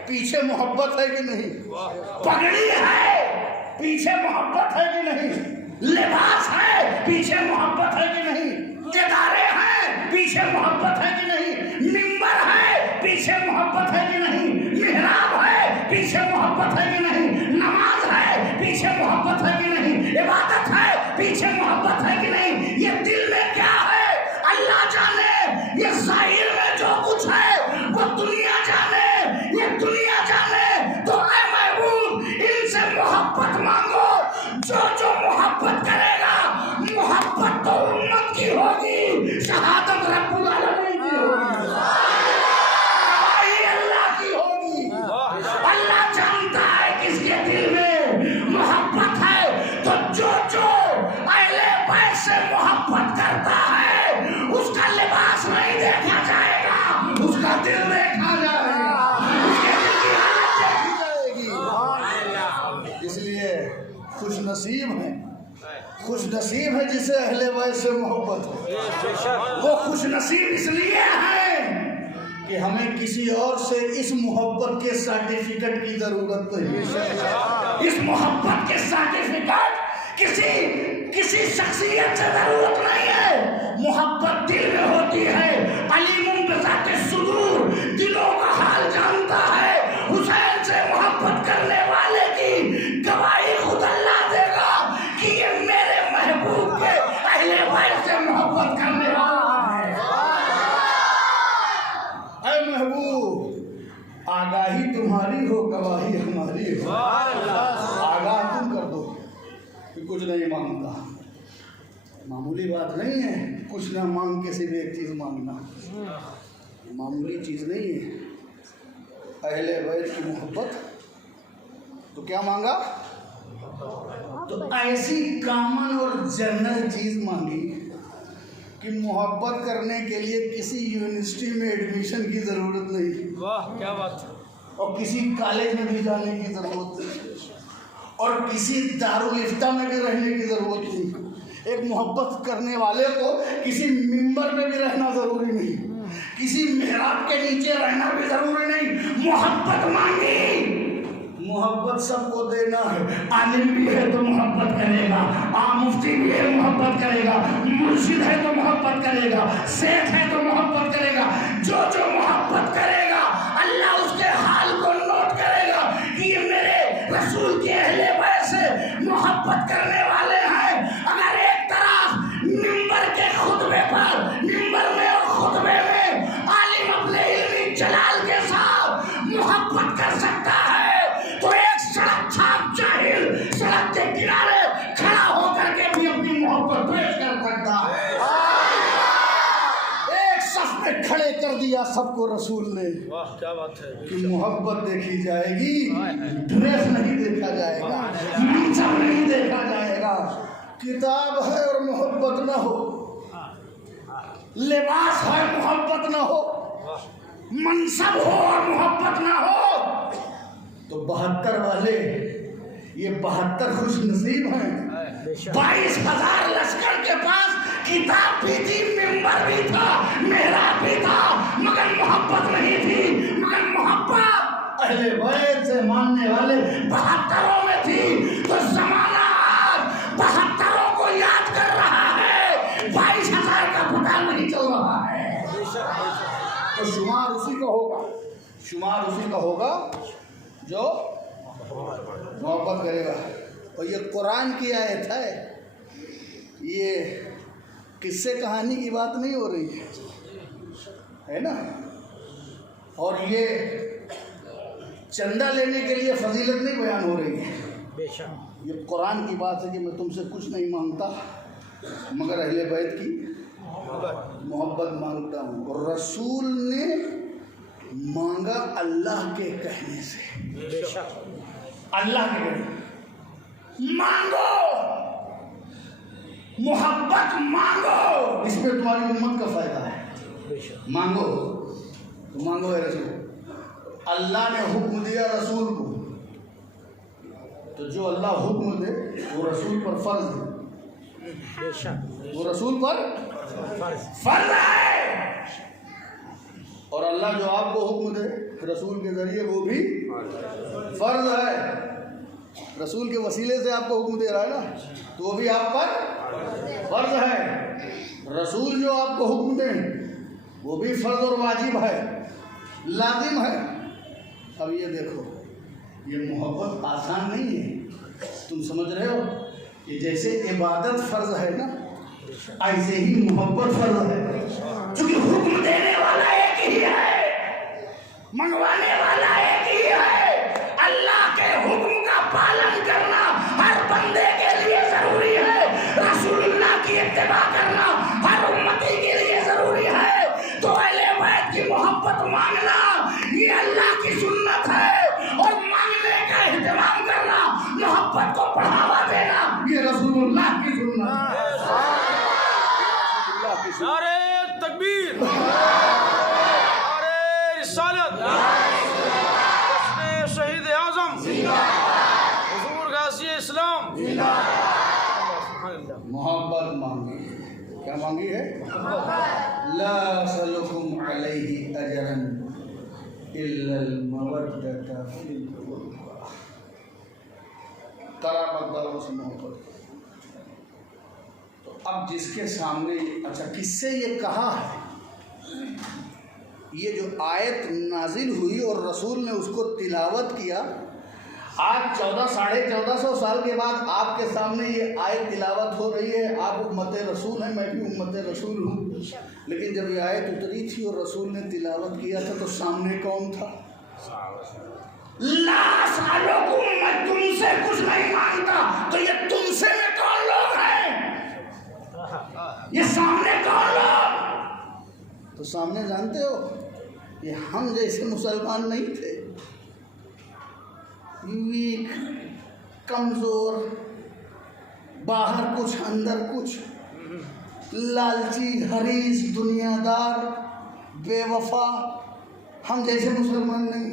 पीछे मोहब्बत है कि नहीं? पगड़ी है, पीछे मोहब्बत है कि नहीं? लिबास है, पीछे मोहब्बत है कि नहीं? इदारे हैं, पीछे मोहब्बत है कि नहीं? मिंबर है, पीछे मोहब्बत है कि नहीं? मिहराब है, पीछे मोहब्बत है कि नहीं? नमाज है, पीछे मोहब्बत है कि नहीं? इबादत है, पीछे मोहब्बत है कि नहीं? ये दिल में क्या है अल्लाह जाने। ये जाहिर में जो कुछ है वो दुनिया जाने, ये दुनिया जाने। तो ऐ महबूब, इनसे मोहब्बत मांगो। जो मोहब्बत करेगा, मोहब्बत तो उम्मत की होगी, शहादत रब्बुल आलमीन की होगी, अल्लाह की होगी। अल्लाह जानता है किसके दिल में मोहब्बत है। तो जो अहले बैत से मोहब्बत करता है, उसका लिबास नहीं देखा जाएगा, उसका दिल देखा जाएगा, उसके दिल की हालत देखी जाएगी। इसलिए खुश नसीब है जिसे अहले बैत से मोहब्बत है। वो खुश नसीब इसलिए है कि हमें किसी और से इस मोहब्बत के सर्टिफिकेट की जरूरत नहीं। इस मोहब्बत के सर्टिफिकेट किसी शख्सियत से जरूरत नहीं है। मोहब्बत दिल में होती है। अलीमुन बिज़ाति सुदूर, दिलों का हाल जानता है। हुसैन से मोहब्बत करने वाले की गवाही खुद अल्लाह देगा कि ये मेरे महबूब के अहले बैत से मोहब्बत करने वाला है। ऐ महबूब, आगाही तुम्हारी हो, गवाही हमारी हो। आगाह तुम कर दो कि कुछ नहीं मांगता। मामूली बात नहीं है कुछ ना मांग के सिर्फ एक चीज मांगना। मामूली चीज़ नहीं है। अहले बैत की मोहब्बत, तो क्या मांगा? तो ऐसी कॉमन और जनरल चीज़ मांगी कि मोहब्बत करने के लिए किसी यूनिवर्सिटी में एडमिशन की ज़रूरत नहीं। वाह क्या बात। और किसी कॉलेज में भी जाने की ज़रूरत नहीं, और किसी दारुल इफ्ता में भी रहने की ज़रूरत नहीं। एक मोहब्बत करने वाले को किसी मिंबर में भी रहना ज़रूरी नहीं, किसी मेहराब के नीचे रहना भी ज़रूरी नहीं। मोहब्बत मांगी, मोहब्बत सबको देना है। आलिम भी है तो मोहब्बत करेगा, आम मुफ्ती भी है मोहब्बत करेगा, मुर्शिद है तो मोहब्बत करेगा, शेख है तो मोहब्बत करेगा। जो जो मोहब्बत करेगा अल्लाह उसके हाल को नोट करेगा कि ये मेरे रसूल के अहले बैत से मोहब्बत करने वाले हैं। अगर एक तरफ मिंबर के खुतबे पर, मिंबर में और खुतबे में आलिम अपने इल्मी जलाल के साथ मोहब्बत कर सकता है, तो एक सड़क छाप जाहिल सड़क के किनारे खड़ा होकर के भी अपनी मोहब्बत पेश कर सकता है। एक सफ में खड़े कर दिया सबको रसूल ने। वाह क्या बात है। कि मोहब्बत देखी जाएगी, ड्रेस नहीं देखा जाएगा, मंजर नहीं देखा जाएगा। किताब है और मोहब्बत न हो, लिबास है मोहब्बत न हो, मनसब हो और मोहब्बत न हो, तो 72 वाले ये 72 खुश नसीब हैं। 22,000 लश्कर के पास किताब भी थी, मिंबर भी था, मेहराब भी था, मगर मोहब्बत नहीं थी। मगर मोहब्बत अहले बैत से मानने वाले 72 में थी। तो जमाना आज 72 को याद कर रहा है, 22,000 का पता नहीं चल रहा है। तो शुमार उसी का होगा, शुमार उसी का होगा जो मोहब्बत करेगा। और ये कुरान की आयत है, ये किस्से कहानी की बात नहीं हो रही है ना। और ये चंदा लेने के लिए फजीलत नहीं बयान हो रही है, ये कुरान की बात है कि मैं तुमसे कुछ नहीं मांगता मगर अहले बैत की मोहब्बत मांगता हूँ। और रसूल ने मांगा अल्लाह के कहने से, अल्लाह के कहने मांगो, मोहब्बत मांगो, इसमें तुम्हारी उम्मत का फायदा है। मांगो तो मांगो है रसूल। अल्लाह ने हुक्म दिया रसूल को, तो जो अल्लाह हुक्म दे वो रसूल पर फर्ज है, वो रसूल पर फर्ज है। और अल्लाह जो आपको हुक्म दे रसूल के जरिए वो भी फर्ज है। रसूल के वसीले से आपको हुक्म दे रहा है ना, तो वो भी आप पर फर्ज है। रसूल जो आपको हुक्म दे वो भी फर्ज और वाजिब है, लाजिम है। अब ये देखो, ये मोहब्बत आसान नहीं है, तुम समझ रहे हो। ये जैसे इबादत फर्ज है ना, ऐसे ही मोहब्बत फर्ज है। क्योंकि हुक्म देने वाला एक ही है, मंगवाने वाला एक ही है। अल्लाह के हुक्म का पालन करना हर बंदे के लिए जरूरी है, रसूलुल्लाह की इत्तिबा करना हर उम्मती के लिए जरूरी है। तो अहले बैत की मोहब्बत मांगना ये अल्लाह की सुन्नत है, और मांगने का एहतमाम करना, मोहब्बत को बढ़ावा देना ये रसूलुल्लाह की सुन्नत है। नारे तकबीर, नारे रिसालत, शहीद आजम हुजूर गाज़ी इस्लाम। मोहब्बत मांगी, क्या मांगी है? ला सलुकुम अलैहि अजरन इल्लल मवद्दता फिल क़ुर्बा। करामत वालों से मोहब्बत। तो अब जिसके सामने, अच्छा किससे ये कहा है? ये जो आयत नाजिल हुई और रसूल ने उसको तिलावत किया, आज 1400-1450 साल के बाद आपके सामने ये आयत तिलावत हो रही है। आप उम्मत रसूल हैं, मैं भी उम्मत रसूल हूँ। लेकिन जब ये आयत उतरी थी और रसूल ने तिलावत किया था तो सामने कौन था? ला सालुकुम, मैं तुमसे कुछ नहीं मांगता। तो ये तुमसे में कौन लोग हैं? ये सामने कौन लोग? तो सामने जानते हो कि हम जैसे मुसलमान नहीं थे, वीक, कमज़ोर, बाहर कुछ अंदर कुछ, लालची, हरीस, दुनियादार, बेवफा, हम जैसे मुसलमान नहीं।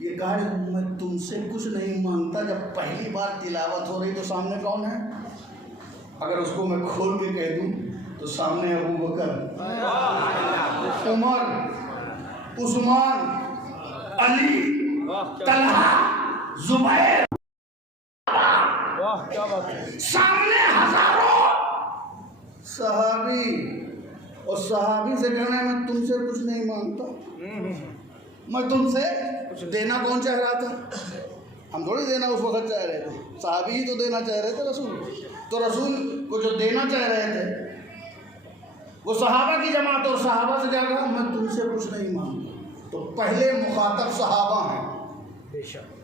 ये कहा मैं तुमसे कुछ नहीं मांगता। जब पहली बार तिलावत हो रही तो सामने कौन है? अगर उसको मैं खोल के कह दूं तो सामने अबू बकर, उमर, उस्मान, अली, तलहा, जुबैर, सामने हजारों सहाबी। और सहाबी से कहना है मैं तुमसे कुछ नहीं मांगता, मैं तुमसे देना कौन चाह रहा था? हम थोड़ी देना उस वक्त चाह रहे थे, सहाबी ही तो देना चाह रहे थे रसूल। तो रसूल को जो देना चाह रहे थे वो सहाबा की जमात, और सहाबा से क्या कहा? मैं तुमसे कुछ नहीं मांगता। तो पहले मुखातब सहाबा हैं।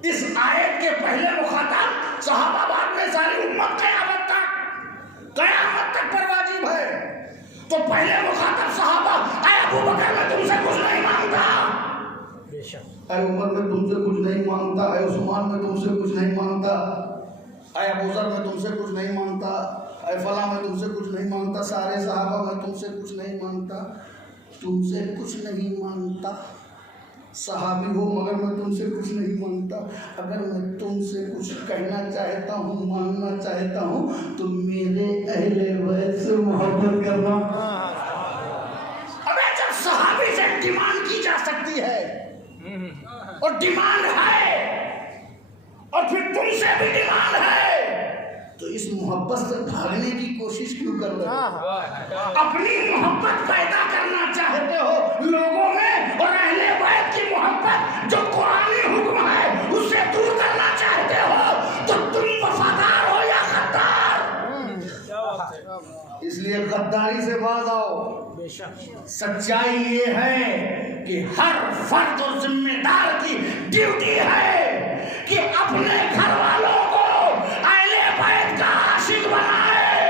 इस आयत के पहले मुखातब सहाबा, बाद में सारी उम्मत क़यामत तक पर वाजिब है। तो पहले मुखातब सहाबा। ऐ अबू बकर मैं तुमसे कुछ नहीं मांगता, ऐ उमर मैं तुमसे कुछ नहीं मांगता, ऐ उस्मान मैं तुमसे कुछ नहीं मांगता, ऐ अबू ज़र मैं तुमसे कुछ नहीं मांगता, ऐ फला मैं तुमसे कुछ नहीं मांगता, सारे सहाबा मैं तुमसे कुछ नहीं मांगता, तुमसे कुछ नहीं मांगता। सहाबी हो मगर मैं तुमसे कुछ नहीं मांगता। अगर मैं तुमसे कुछ कहना चाहता हूँ, मांगना चाहता हूँ, तो मेरे अहले बैत से मोहब्बत करना। अबे जब सहाबी से डिमांड की जा सकती है और डिमांड है और फिर तुमसे भी डिमांड है, तो इस मोहब्बत से भागने की कोशिश क्यों कर रहे हो? अपनी मोहब्बत पैदा करना चाहते हो लोगों में, और अहले बैत की मोहब्बत जो कुरानी हुक्म है उससे दूर करना चाहते हो, तो तुम वफादार हो या गद्दार? इसलिए गद्दारी से बाज आओ। सच्चाई ये है कि हर फर्द और जिम्मेदार की ड्यूटी है कि अपने घर वालों को अहले बैत का आशिक बनाए।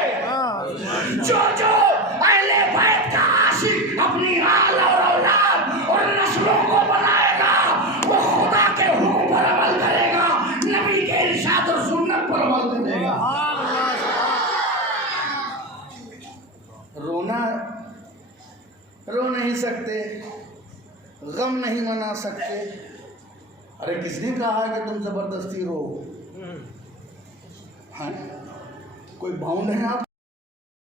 जो अहले बैत का आशिक अपनी आल और औलाद और नस्लों को बनाएगा, वो खुदा के हुक्म पर अमल करेगा, नबी के इरशाद और सुन्नत पर अमल करेगा। रो नहीं सकते, गम नहीं मना सकते। अरे किसने कहा है कि तुम जबरदस्ती रो? हाँ, कोई बाउंड है आप?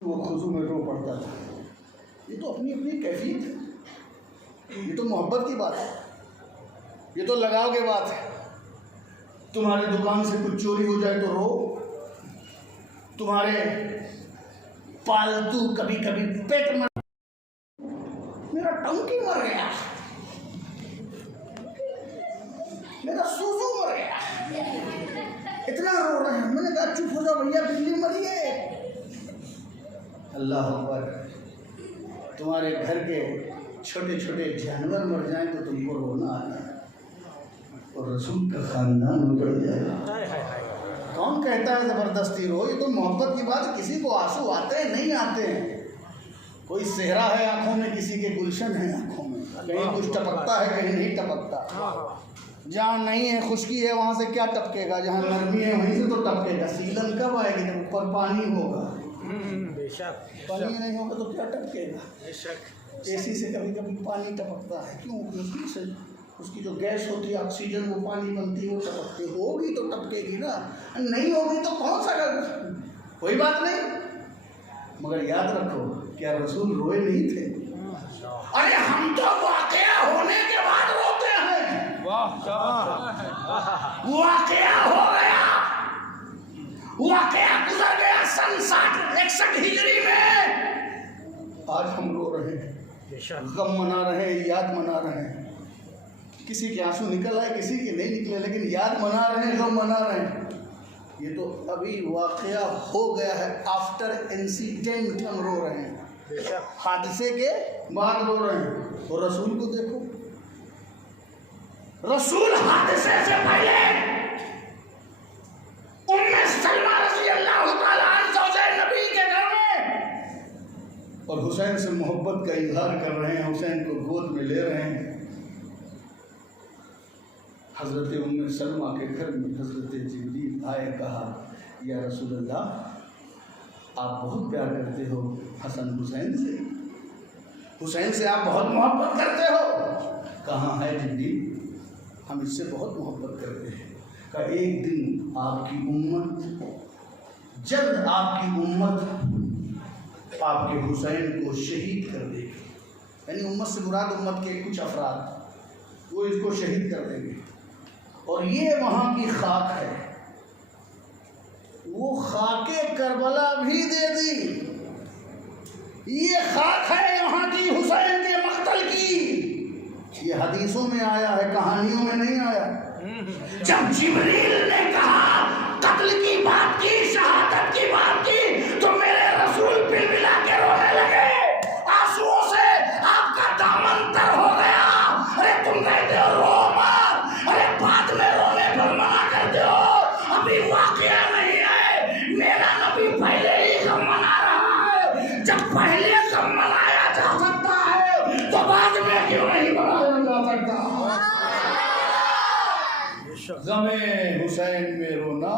वो खुशू में रो पड़ता था। ये तो अपनी अपनी कैफियत है, ये तो मोहब्बत की बात है, ये तो लगाव की बात है। तुम्हारे दुकान से कुछ चोरी हो जाए तो रो, तुम्हारे पालतू कभी कभी पेट मर, मेरा टंकी मर गया, मेरा सूजू मर गया, इतना रो रहे हैं। मैंने कहा चुप हो जाओ भैया, बिल्ली मरी है। अल्लाह अकबर। तुम्हारे घर के छोटे छोटे जानवर मर जाएं तो तुमको रोना आता है, और रसूल का खानदान उजड़ जाएगा। कौन कहता है जबरदस्ती रो? ये तो मोहब्बत की बात है। किसी को आंसू आते हैं, नहीं आते हैं। कोई सेहरा है आंखों में, किसी के गुलशन है आंखों में, कहीं कुछ टपकता है, कहीं नहीं टपकता। जहाँ नहीं है खुशकी है वहाँ से क्या टपकेगा, जहाँ नरमी है वहीं से तो टपकेगा। सीलन कब आएगी? जब ऊपर पानी होगा। पानी नहीं होगा तो क्या टपकेगा? एसी से कभी कभी पानी टपकता है, क्यों? उसकी जो गैस होती है ऑक्सीजन, वो पानी बनती है, वो टपकती होगी तो टपकेगी ना, नहीं होगी तो कौन सा कर, कोई बात नहीं। मगर याद रखो, क्या रसूल रोए नहीं थे? अरे हम तो वाकया होने के बाद रोते हैं। वाकया हो गया, वाकया गुजर गया सन 60-61 हिजरी में, आज हम रो रहे हैं, गम मना रहे हैं, याद मना रहे हैं। किसी के आंसू निकल आए, किसी के नहीं निकले, लेकिन याद मना रहे हैं, गम मना रहे हैं। ये तो अभी वाकया हो गया है, आफ्टर इंसिडेंट हम रो रहे हैं, हादसे के बाद रो रहे हैं। और रसूल को देखो, रसूल हादसे से पहले उम्मे सलमा रज़ी अल्लाह तआला अन्हा ज़ौजे नबी के घर में, और हुसैन से मोहब्बत का इजहार कर रहे हैं, हुसैन को गोद में ले रहे हैं। हज़रत उम्मे सलमा के घर में हज़रत जिब्रील आए, कहा या रसूल अल्लाह आप बहुत प्यार करते हो हसन हुसैन से, हुसैन से आप बहुत मोहब्बत करते हो। कहाँ है जिब्रील, हम इससे बहुत मोहब्बत करते हैं। का एक दिन आपकी उम्मत, जल्द आपकी उम्मत आपके हुसैन को शहीद कर देगी। यानी उम्मत से मुराद उम्मत के कुछ अफराद, वो इसको शहीद कर देंगे। और ये वहाँ की खाक है, वो खाके करबला भी दे दी। ये खाक है यहाँ की हुसैन के मक्तल की। ये हदीसों में आया है, कहानियों में नहीं आया। जब जिब्रील ने कहा कत्ल की बात की, शहादत की बात की, तो मेरे रसूल बिलबिला के रोने लगे, आंसुओं से आपका दामन तर हो गया। अरे तुम कहते हो रो मत, अरे बाद में रोने पर मना करते हो, अभी वाकया नहीं है। मेरा नबी पहले ही गम मना रहा है। जब पहले गम मनाया जा सकता है तो बाद में क्यों नहीं मनाया जा सकता? गमे हुसैन में रोना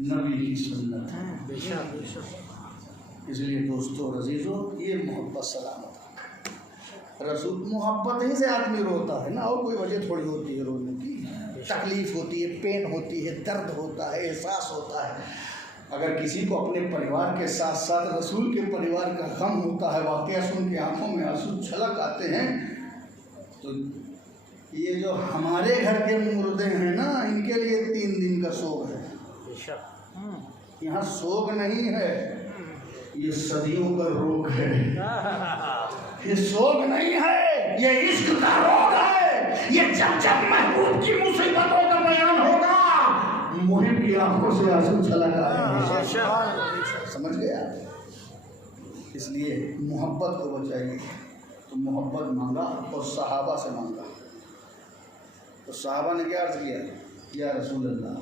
नबी की सुन्नत है। इसलिए दोस्तों अजीजों, ये मोहब्बत सलामत है। रसूल मोहब्बत ही से आदमी रोता है ना, और कोई वजह थोड़ी होती है रोने की। तकलीफ होती है, पेन होती है, दर्द होता है, एहसास होता है। अगर किसी को अपने परिवार के साथ साथ रसूल के परिवार का गम होता है, वाकया सुन के आंखों में आंसू छलक आते हैं, तो ये जो हमारे घर के मुर्दे हैं ना, इनके लिए 3 दिन का शोक है। यहाँ शोक नहीं है, ये सदियों का रोग है। ये शोक नहीं है, ये इश्क का रोग है। ये जब जब महबूब की मुसीबतों का बयान होगा, मुहिब की आंखों से आंसू छलक आएंगे। समझ गया? इसलिए मोहब्बत को बचाइए। तो मोहब्बत मांगा और सहाबा से मांगा। तो सहाबा ने क्या अर्ज किया, या रसूल अल्लाह,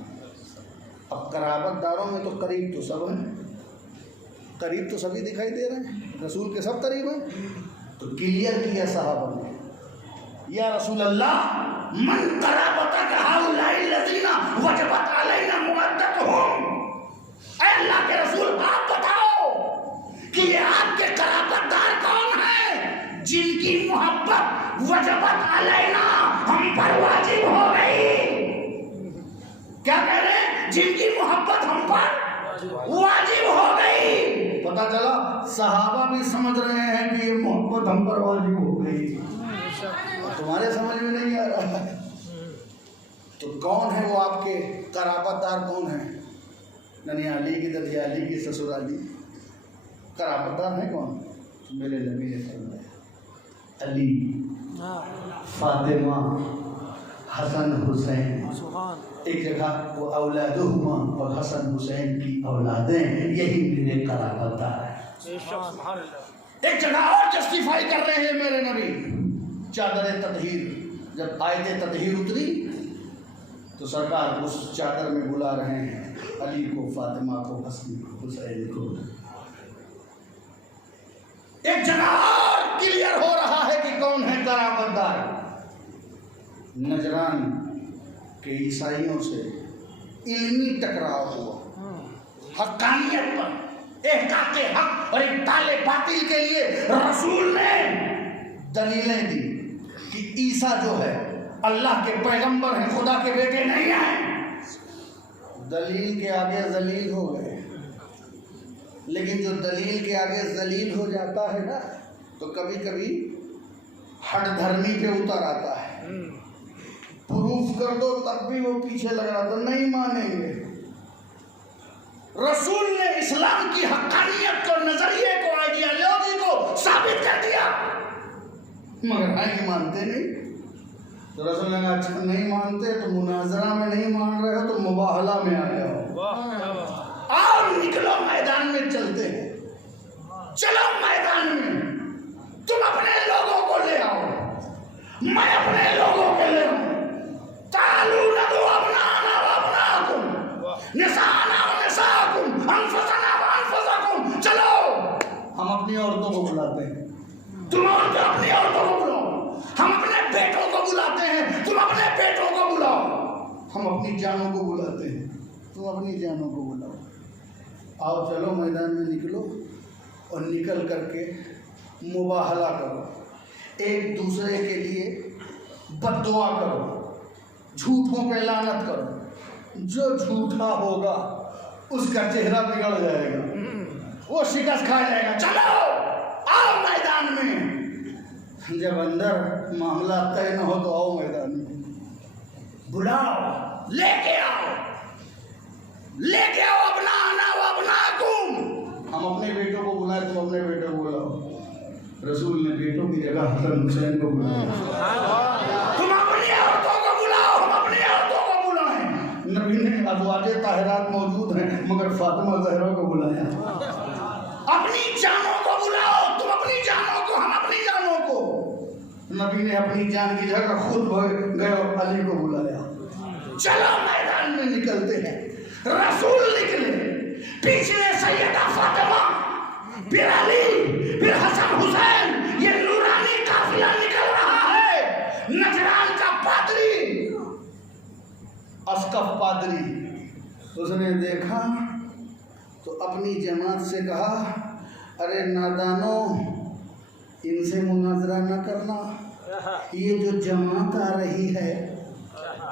अब कराबतदारों में तो करीब तो सब हैं, करीब तो सभी दिखाई दे रहे हैं, रसूल के सब करीब हैं। तो क्लियर किया सहाबा ने, या रसूल अल्लाह, मन कराबतक हाउलाई लजीना वजबत अलैना मुवद्दतुहुम। ऐ अल्लाह के रसूल, आप बताओ कि ये आपके कराबतदार कौन हैं जिनकी मोहब्बत वजबत अलैना, हम पर वाजिब हो गई। क्या कह रहे हैं? जिनकी मोहब्बत हम पर वाजिब हो गई। पता चला सहाबा भी समझ रहे हैं कि ये मोहब्बत हम पर वाजिब हो गई। तुम्हारे समझ में नहीं आ रहा है। तो कौन है वो आपके कराबतदार, कौन है? ननियाली की ददियाली की ससुराली कराबतदार है कौन? मेरे नबी ने फरमाया, अली, फातिमा, हसन हुसैन। एक जगह वो औलादुहुमा और हसन हुसैन की औलादें, यही मेरे कराबतदार है। एक जगह और जस्टिफाई कर रहे हैं मेरे नबी। चादर ततहीर, जब आयत ततहीर उतरी तो सरकार उस चादर में बुला रहे हैं अली को, फातिमा को, हसन को, हुसैन को। एक जगह और क्लियर हो रहा है कि कौन है कराबतदार। नजरान के ईसाइयों से इल्मी टकराव हुआ, हक्कानियत पर, एहकाके हक और इब्ताले बातिल के लिए रसूल ने दलीलें दी कि ईसा जो है अल्लाह के पैगंबर हैं, खुदा के बेटे नहीं हैं। दलील के आगे जलील हो गए। लेकिन जो दलील के आगे जलील हो जाता है ना, तो कभी कभी हट धर्मी पे उतर आता है। प्रूफ कर दो तब भी वो पीछे लग रहा था, नहीं मानेंगे। रसूल ने इस्लाम की हक्कानियत को, नजरिए को, आइडियोलॉजी को साबित कर दिया, मगर नहीं मानते नहीं। तो रसूल ने अच्छा नहीं मानते तो मुनाजरा में नहीं मान रहे हो तो मुबाहला में आ जाओ, और निकलो मैदान में, चलते हैं, चलो मैदान में। तुम अपने लोगों को ले आओ, मैं अपने लोगों को ले आऊं। तालू नदू अपनाना अपनाकुम, निसाना निसाकुम, अनफसना अनफसकुम। चलो, हम अपनी औरतों को बुलाते अपनी जानों को बुलाते हैं। तुम अपनी जानों को बुलाओ, आओ चलो मैदान में निकलो और निकल करके मुबाहला करो, एक दूसरे के लिए बद्दुआ करो, झूठों पे लानत करो। जो झूठा होगा उसका चेहरा बिगड़ जाएगा, वो शिकस्त खा जाएगा। चलो आओ मैदान में। जब अंदर मामला तय न हो तो आओ मैदान में, बुलाओ, लेके आओ अपना आना वो अपना हुकुम। हम अपने बेटों को बुलाए, तुम अपने बेटों को बुलाओ। रसूल ने बेटों की जगह हसन हुसैन को बुलाया। तुम अपनी औरतों को बुलाओ, हम अपनी औरतों को बुलाएं। नबी ने अज़वाजे ताहिरात मौजूद हैं मगर फातिमा ज़हरा को बुलाया। अपनी जानों को बुलाओ, तुम अपनी जानों को, हम अपनी जानों को। नबी ने अपनी जान की जगह खुद गए और अली को बुलाया। चलो मैदान में निकलते हैं। रसूल निकले, पीछे सैयदा फातिमा, फिर अली, फिर हसन हुसैन। ये नूरानी काफिला निकल रहा है। नजरान का पादरी अस्कफ पादरी, उसने देखा तो अपनी जमात से कहा, अरे नादानो, इनसे मुनाजरा न करना। ये जो जमात आ रही है,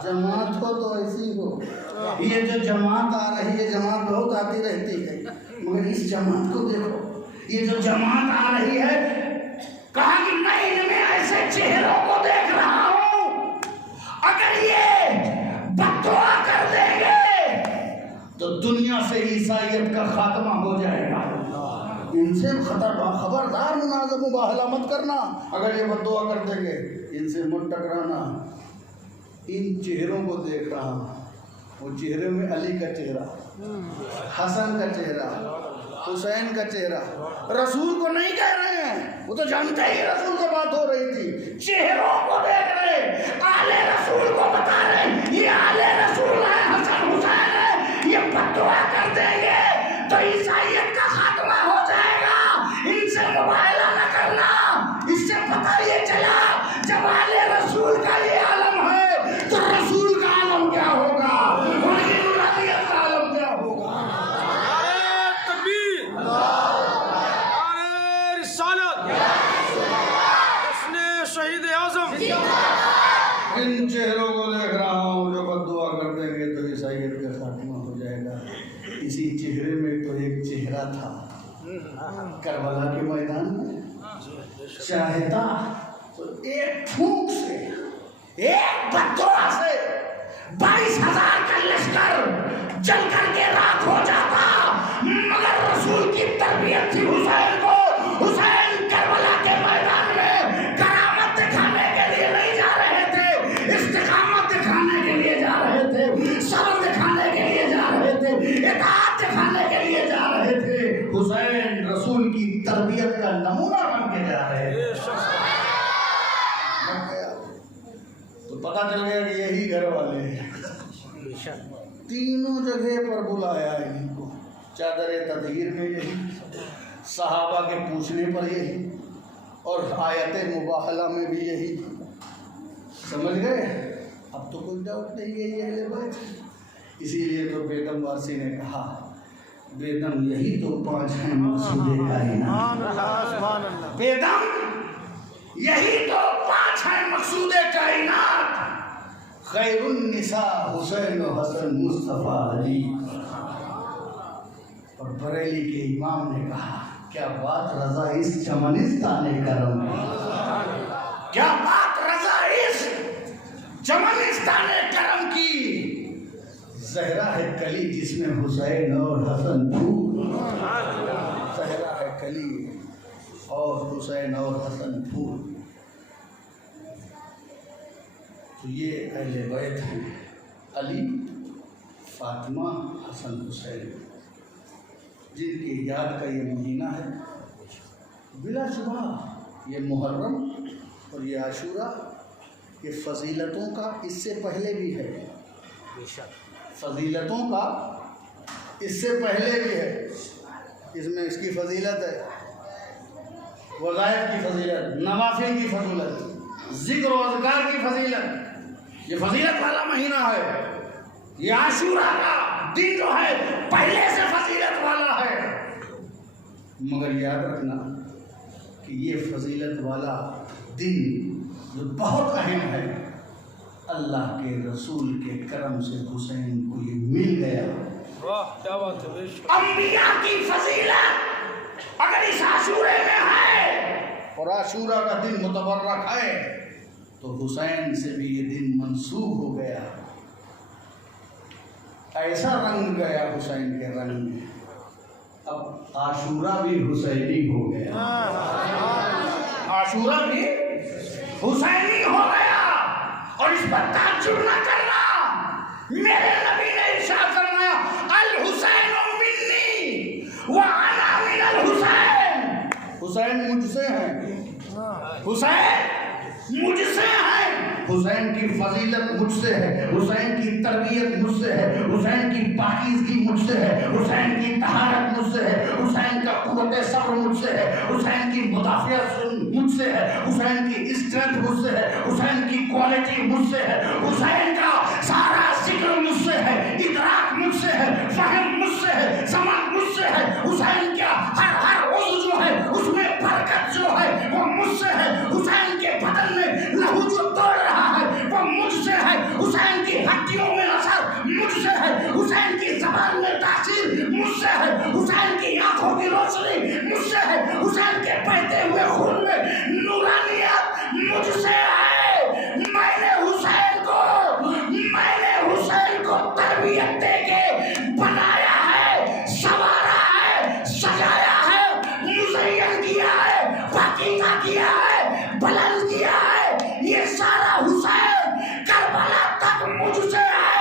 जमात हो तो ऐसी हो, ये जो जमात आ रही है, जमात बहुत आती रहती है मगर इस जमात को देखो, ये जो जमात आ रही है, कहा कि मैं इनमें ऐसे चेहरों को देख रहा हूं, अगर ये बद्दुआ कर देंगे तो दुनिया से ईसाइयत का खात्मा हो जाएगा। इनसे खबरदार मुनाज़र मुबाहला मत करना, अगर ये बद्दुआ कर देंगे, इनसे मत टकराना। इन चेहरों को देख रहा हूँ, वो चेहरे में अली का चेहरा, हसन का चेहरा, हुसैन का चेहरा। रसूल को नहीं कह रहे हैं, वो तो जानते ही रसूल से बात हो रही थी। चेहरों को देख रहे, आले रसूल को बता रहे, ये आले रसूल है, हसन हुसैन है, ये बद्दुआ कर देंगे तो ईसाइयत का खात्मा हो जाएगा। इनसे मुबाहला न करना। इससे पता ये चला, जब आले रसूल का ये आलम है तो रसूल का आलम क्या होगा, उनकी नूरानियत का आलम क्या होगा। इन चेहरों को देख रहा हूँ जो बद्दुआ कर देंगे तो ईसाइयत का खात्मा हो जाएगा। इसी चेहरे में तो एक चेहरा था करबला के मैदान में, चाहता तो एक फूंक से, एक बद्दुआ से 22,000 का लश्कर जल करके राख हो जाता। मगर रसूल की तरबियत थी हुसैन को। हुसैन करबला के मैदान में करामत दिखाने के लिए नहीं जा रहे थे, इस्तिकामत दिखाने के लिए जा रहे थे, सब्र दिखाने के लिए जा रहे थे, इताअत दिखाने के लिए जा रहे थे। हुसैन रसूल की तरबियत का नमूना बन के जा रहे थे। तो पता चल गया कि यही घर वाले हैं। तीनों जगह पर बुलाया इनको, चादर तदहीर में यही, सहाबा के पूछने पर यही, और आयत मुबाहला में भी यही। समझ गए? अब तो कोई डाउट नहीं है ये अहले बैत। इसीलिए तो बेगम वासी ने कहा, बेगम यही तो 5 हैं मकसूदे कायनात। बेगम यही तो 5 हैं मकसूदे कायनात। खैरुन निसा हुसैन व हसन मुस्तफ़ा अली। और बरेली के इमाम ने कहा, क्या बात रजा इस चमनिस्ताने करम है, क्या बात रजा इस चमनिस्ताने करम की। ज़हरा है कली जिसमें हुसैन और हसन फूल, ज़हरा है कली और हुसैन और हसन फूल। तो ये अहले बैत हैं, अली, फातिमा, हसन, हुसैन, जिनकी याद का ये महीना है। बिलाशुबह ये मुहर्रम और ये आशूरा ये फजीलतों का इससे पहले भी है, फजीलतों का इससे पहले भी है। इसमें इसकी फजीलत है, वज़ाइफ की फजीलत, नवाफिल की फजीलत, जिक्र और अज़कार की फजीलत। ये फजीलत वाला महीना है। ये आशूरा का दिन जो है पहले से फजीलत वाला है, मगर याद रखना कि ये फजीलत वाला दिन जो बहुत अहम है, अल्लाह के रसूल के करम से हुसैन को ये मिल गया। वाह क्या बात है। अंबिया की फजीलत अगर इस आशूरे में है और आशूरा का दिन मुतबर्रक है तो हुसैन से भी ये दिन मंसूब हो गया। ऐसा रंग गया हुसैन के रंग में, अब आशूरा भी हुसैनी हो गया। आशूरा भी हुसैनी हो गया। और इस पर ताज्जुब न करना, मेरे नबी ने इरशाद फरमाया अल हुसैन मिन्नी व अना मिनल हुसैन। हुसैन मुझसे है, हुसैन मुझसे है। हुसैन की फजीलत मुझसे है, हुसैन की तरबियत मुझसे है, हुसैन की पाकीज़गी मुझसे है, हुसैन की तहारत मुझसे है, हुसैन का कुव्वत सब्र मुझसे है, हुसैन की मुदाफ़ियत मुझसे है, हुसैन की स्ट्रेंथ मुझसे है, हुसैन की क्वालिटी मुझसे है, हुसैन का सारा जिक्र मुझसे है, इदराक मुझसे है, फहम मुझसे है, समझ मुझसे है। हुसैन का हर उज़्व जो है उसमें बरकत जो है वो मुझसे है। हुसैन के बदन में लहू जो दौड़ रहा है वो मुझसे है। हुसैन की हड्डियों में असर मुझसे है। हुसैन की ज़बान में तासीर मुझसे है। हुसैन की आंखों की रोशनी मुझसे है। हुसैन के बहते हुए खून में नूरानियत मुझसे है। मैंने हुसैन को तरबियत देके बनाया है, संवारा है, सजाया है, मुज़य्यन किया है, पाकीज़ा किया है, बुलंद किया है। ये सारा हुसैन करबला तक मुझसे है।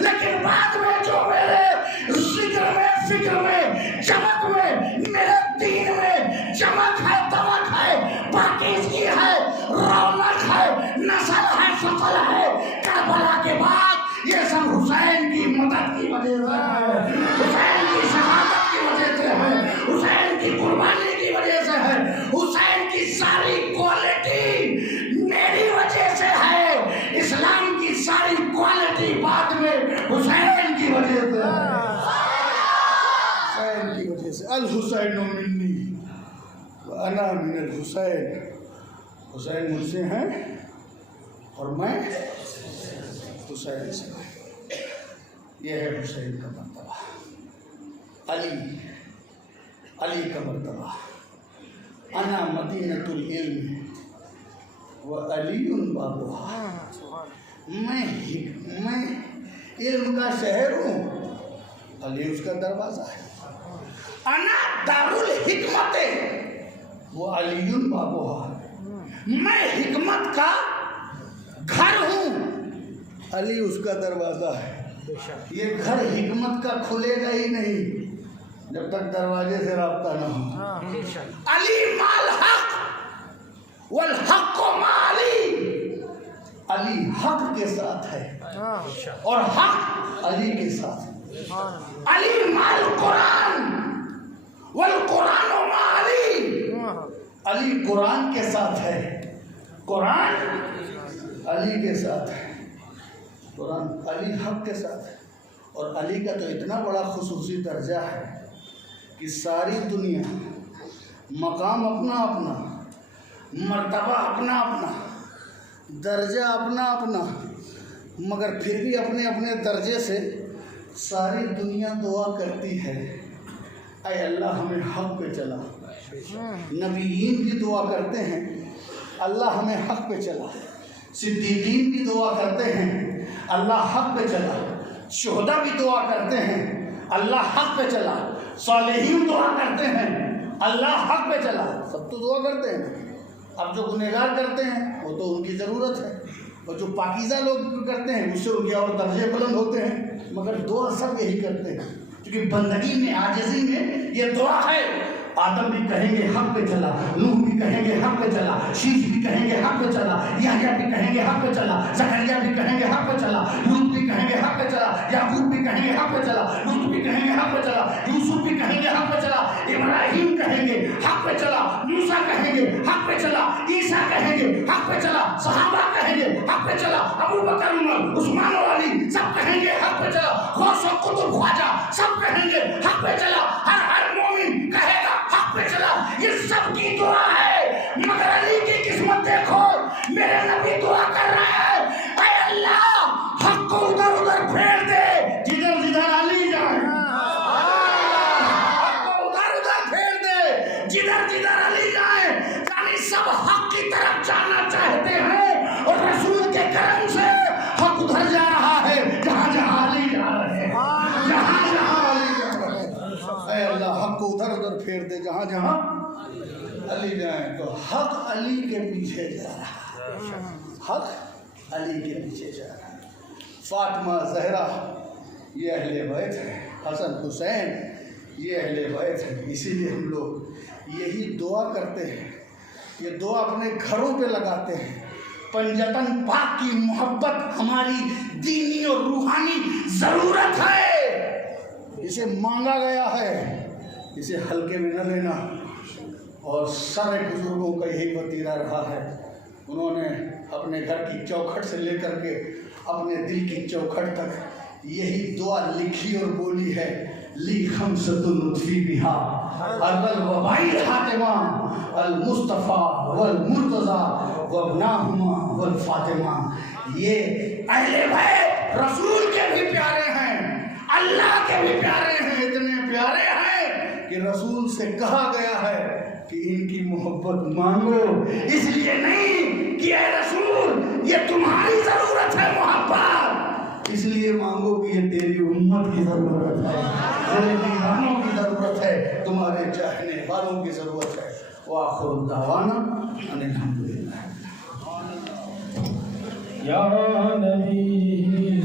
लेकिन बाद में जो मेरे जिक्र में, फिक्र में, चमक में, मेरे दीन में चमक है, दमक है, पाकीज़गी है, रौनक है, नस्ल है, फसल है, करबला के बाद ये सब हुसैन की मदद की वजह से है, हुसैन की शहादत की वजह से है, हुसैन की कुर्बानी की वजह से है, हुसैन की सारी क्वालिटी मेरी वजह से है। इस्लाम की सारी क्वालिटी बाद में हुसैन की वजह से है, हुसैन की वजह से। अल हुसैन मिन्नी व अना मिनल हुसैन। हुसैन मुझसे हैं और मैं हुसैन से। यह है हुसैन का मर्तबा, अली का मर्तबा। अना मदीनतुल इल्म व अलीयुन बाबुहा। मैं इल्म का शहर हूँ, अली उसका दरवाज़ा है। अना दारुल हिकमत, वो अलीयुन बाबुहा। मैं हिकमत का घर हूँ, अली उसका दरवाज़ा है। ये घर हिकमत का खुलेगा ही नहीं जब तक दरवाजे से राब्ता न हो। अली माल हक वल हक को माली। अली हक के साथ है और हक अली के साथ। अली माल कुरान वल कुरान माली। अली कुरान के साथ है, कुरान अली के साथ है। कुरान अली हक के साथ है। और अली का तो इतना बड़ा खुसूसी दर्जा है कि सारी दुनिया, मकाम अपना अपना, मर्तबा अपना अपना, दर्जा अपना अपना, मगर फिर भी अपने अपने दर्जे से सारी दुनिया दुआ करती है, ऐ अल्लाह हमें हक पे चला। नबीयीन भी दुआ करते हैं, अल्लाह हमें हक पे चला। सिद्दीकीन भी दुआ करते हैं, अल्लाह हक पे चला। शुहदा भी दुआ करते हैं, अल्लाह हक पे चला। सालिहीन दुआ करते हैं, अल्लाह हक पे चला। सब तो दुआ करते हैं। अब जो गुनहगार करते हैं वो तो उनकी ज़रूरत है, और जो पाकीज़ा लोग करते हैं उससे उनके और दर्जे बुलंद होते हैं। मगर दुआ सब यही करते हैं, क्योंकि बंदगी में, आजिज़ी में ये दुआ है। आदम भी कहेंगे हक पे चला, नूह भी कहेंगे हक पे चला, शीश भी कहेंगे हक पे चला, याह्या भी कहेंगे हक पे चला, ज़करिया भी कहेंगे हक पे चला, लूत भी कहेंगे हक पे चला, याकूब भी कहेंगे हक पे चला, लूत भी कहेंगे हक पे चला, यूसुफ भी कहेंगे हक पे चला, इब्राहिम कहेंगे हक पे चला, मूसा कहेंगे हक पे चला, ईसा कहेंगे हक पे चला, सहाबा कहेंगे हक पे चला, अबू बकर, उमर, उस्मान और अली सब कहेंगे हक पे चला। मेरे नबी दुआ कर रहे हैं, ऐ अल्लाह हक को उधर उधर फेर दे, जिधर जिधर अली जाए। हक को उधर उधर फेर दे, जिधर जिधर अली जाए। यानी सब हक की तरफ जाना चाहते हैं और रसूल के करम से हक उधर जा रहा है जहां जहां अली जा रहे हैं, जहां जहां अली जा रहे हैं। ऐ अल्लाह हक को उधर उधर फेर दे जहां जहां अली जाए। तो हक अली के पीछे जा रहा है, हक अली के पीछे जा रहा है। फातिमा ज़हरा ये अहले बैत है, हसन हुसैन ये अहले बैत है। इसीलिए हम लोग यही दुआ करते हैं, ये दुआ अपने घरों पे लगाते हैं। पंजतन पाक की मोहब्बत हमारी दीनी और रूहानी ज़रूरत है, इसे मांगा गया है, इसे हल्के में न लेना। और सारे बुजुर्गों का यही वतीरा रहा है, उन्होंने अपने घर की चौखट से लेकर के अपने दिल की चौखट तक यही दुआ लिखी और बोली है। ली खमसतुन लुत्फी बिहा अल वबाई फातिमा अल मुस्तफ़ा वल मुर्तज़ा वबनाहुमा वल फातिमा। ये अहले बैत रसूल के भी प्यारे हैं, अल्लाह के भी प्यारे हैं, इतने प्यारे हैं कि रसूल से कहा गया है कि इनकी मोहब्बत मांगो। इसलिए नहीं कि ऐ रसूल ये तुम्हारी जरूरत है मोहब्बत, इसलिए मांगो कि ये तेरी उम्मत की जरूरत है, तेरे दीवानों की जरूरत है, तुम्हारे चाहने वालों की जरूरत है। वाखिर दावाना अनिल हम्दुलिल्लाह। या नबी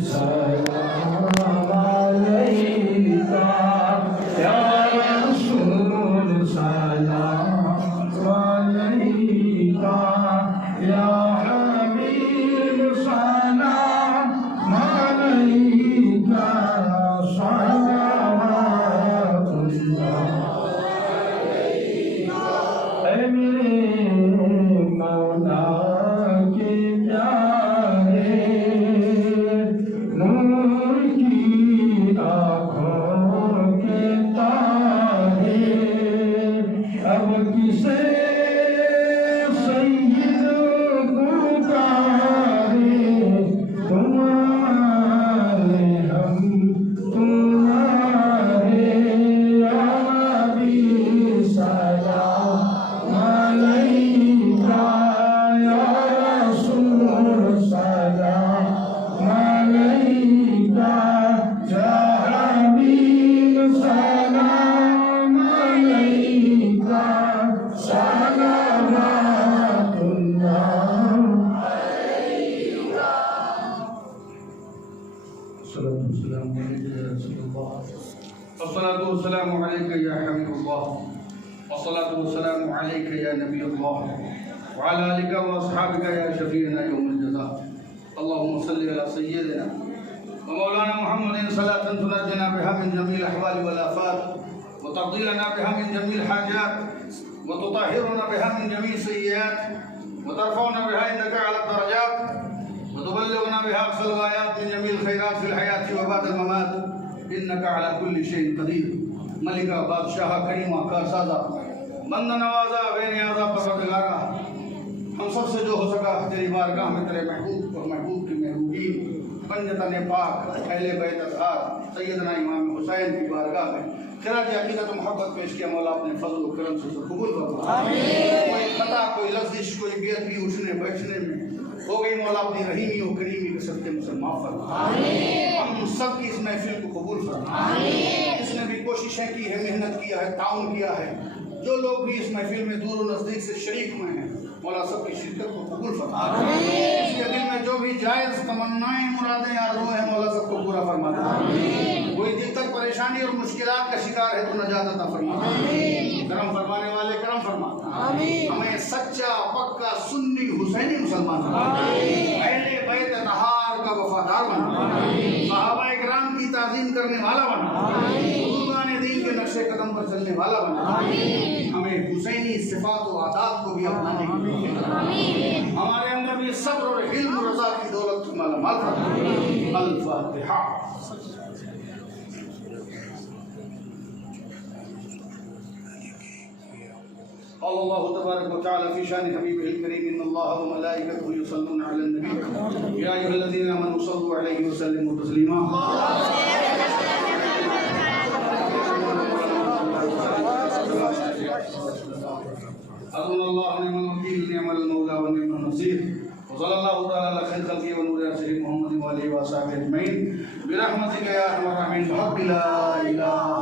सलाम अलैका, या रसूल सलाम अलैका, या हबीब सलाम अलैका, ऐ मेरे मौला के प्यारे, नूर की आँखों के तारे, अब किसे सैयद पुकारे, तुम्हारे हम तुम्हारे, या नबी सलाम अलैका, या रसूल सलाम अलैका, या हबीब सलाम अलैका, सलावतुल्लाह अलैका। अस्सलातु वस्सलामु अलैका या हबीबल्लाह, अस्सलातु वस्सलामु अलैका या नबीयल्लाह, व अला आलिका व अस्हाबिका या शफीअना यौमल जज़ा। अल्लाहुम्मा सल्लि अला सय्यिदिना व मौलाना मुहम्मदिन सलातन तुनज्जिना बिहा मिन जमील अहवाल वल आफात, व तक़दीना बिहा मिन जमील हाजात, व तुताहिरुना बिहा मिन जमील सय्यिआत, व तरफ़उना बिहा इन्नका अला दरजात, व तुबल्लिगुना बिहा अक़सल गायात मिन जमील खैरात फिल हयात व बअदल ममात, इन्नका अला कुल्लि शैइन क़दीर। मलिका बादशाह करीमा कारसाज़ा बंदा नवाज़ा बेनियाज़ा परवरदिगारा, हम सब से जो हो सका तेरी बारगाह में तेरे महबूब और महबूब की महबूबीन पंजतन पाक अहले बैत अज़हार सैयदना इमाम हुसैन की बारगाह में खिराज अक़ीदत मोहब्बत पेश किया। मौला अपने फज़ल व करम से कबूल फरमा। कोई खता, कोई लफ्ज़िश, कोई बेअदबी उठने बैठने में हो गई, मौला अपनी रहीमी और करीमी के सत्ते मुझसे माफ़ फरमा। हम सब की इस महफिल को कबूल फरमा। जिसने भी कोशिशें की है, मेहनत किया है, ताउन किया है, जो लोग भी इस महफिल में दूर नज़दीक से शरीक हुए हैं, मौला सबकी शिरकत को कबूल फरमा। इसके दिल में जो भी जायज़ तमन्नाएं, मुरादें, आरज़ू हैं, मौला सबको पूरा फरमा। कोई दिक्कत, परेशानी और मुश्किलात का शिकार है तो नजात अता फरमा। करम फरमाने वाले करम फरमा। हमें सच्चा पक्का सुन्नी हुसैनी मुसलमान बना। अहले बैत अतहार का वफादार बना। सहाबा इकराम की ताज़ीम करने वाला बना। बुज़ुर्गान दीन के नक्शे कदम पर चलने वाला बना। हमें हुसैनी सिफात व आदात को भी अपनाने की तौफीक, हमारे अंदर भी सब्र और इल्म और रज़ा की दौलत से मालामाल फरमा। अल फातिहा। अल्लाह तबारक व तआला फी शान हबीबिल करीम इन्नल्लाह व मलाइकतहु युसल्लूना अलन नबी या अय्युहल्लज़ीना आमनू सल्लु अलैहि व सल्लिमू तस्लीमा अल्लाह निअमल वकील निअमल मौला व निअमन नसीर सल्लल्लाहु तआला अला खैर खल्क़ि व नूर रसूलिhi मुहम्मद व आलिहि व असहाबिहि अजमईन बिरहमतिका या अरहमर राहिमीन बिहक़्क़ि ला इलाहा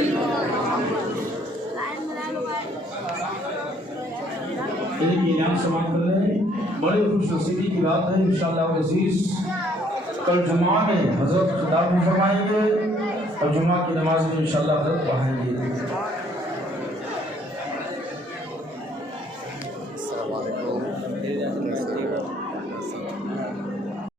इल्लल्लाह। एक इनाम समाप्त कर रहे हैं। बड़ी खुश नसीबी की बात है इंशाअल्लाह अज़ीज़ कल जुमा में हज़रत खिताब फरमाएंगे और जुमा की नमाज में इंशाअल्लाह हज़रत पढ़ाएंगे।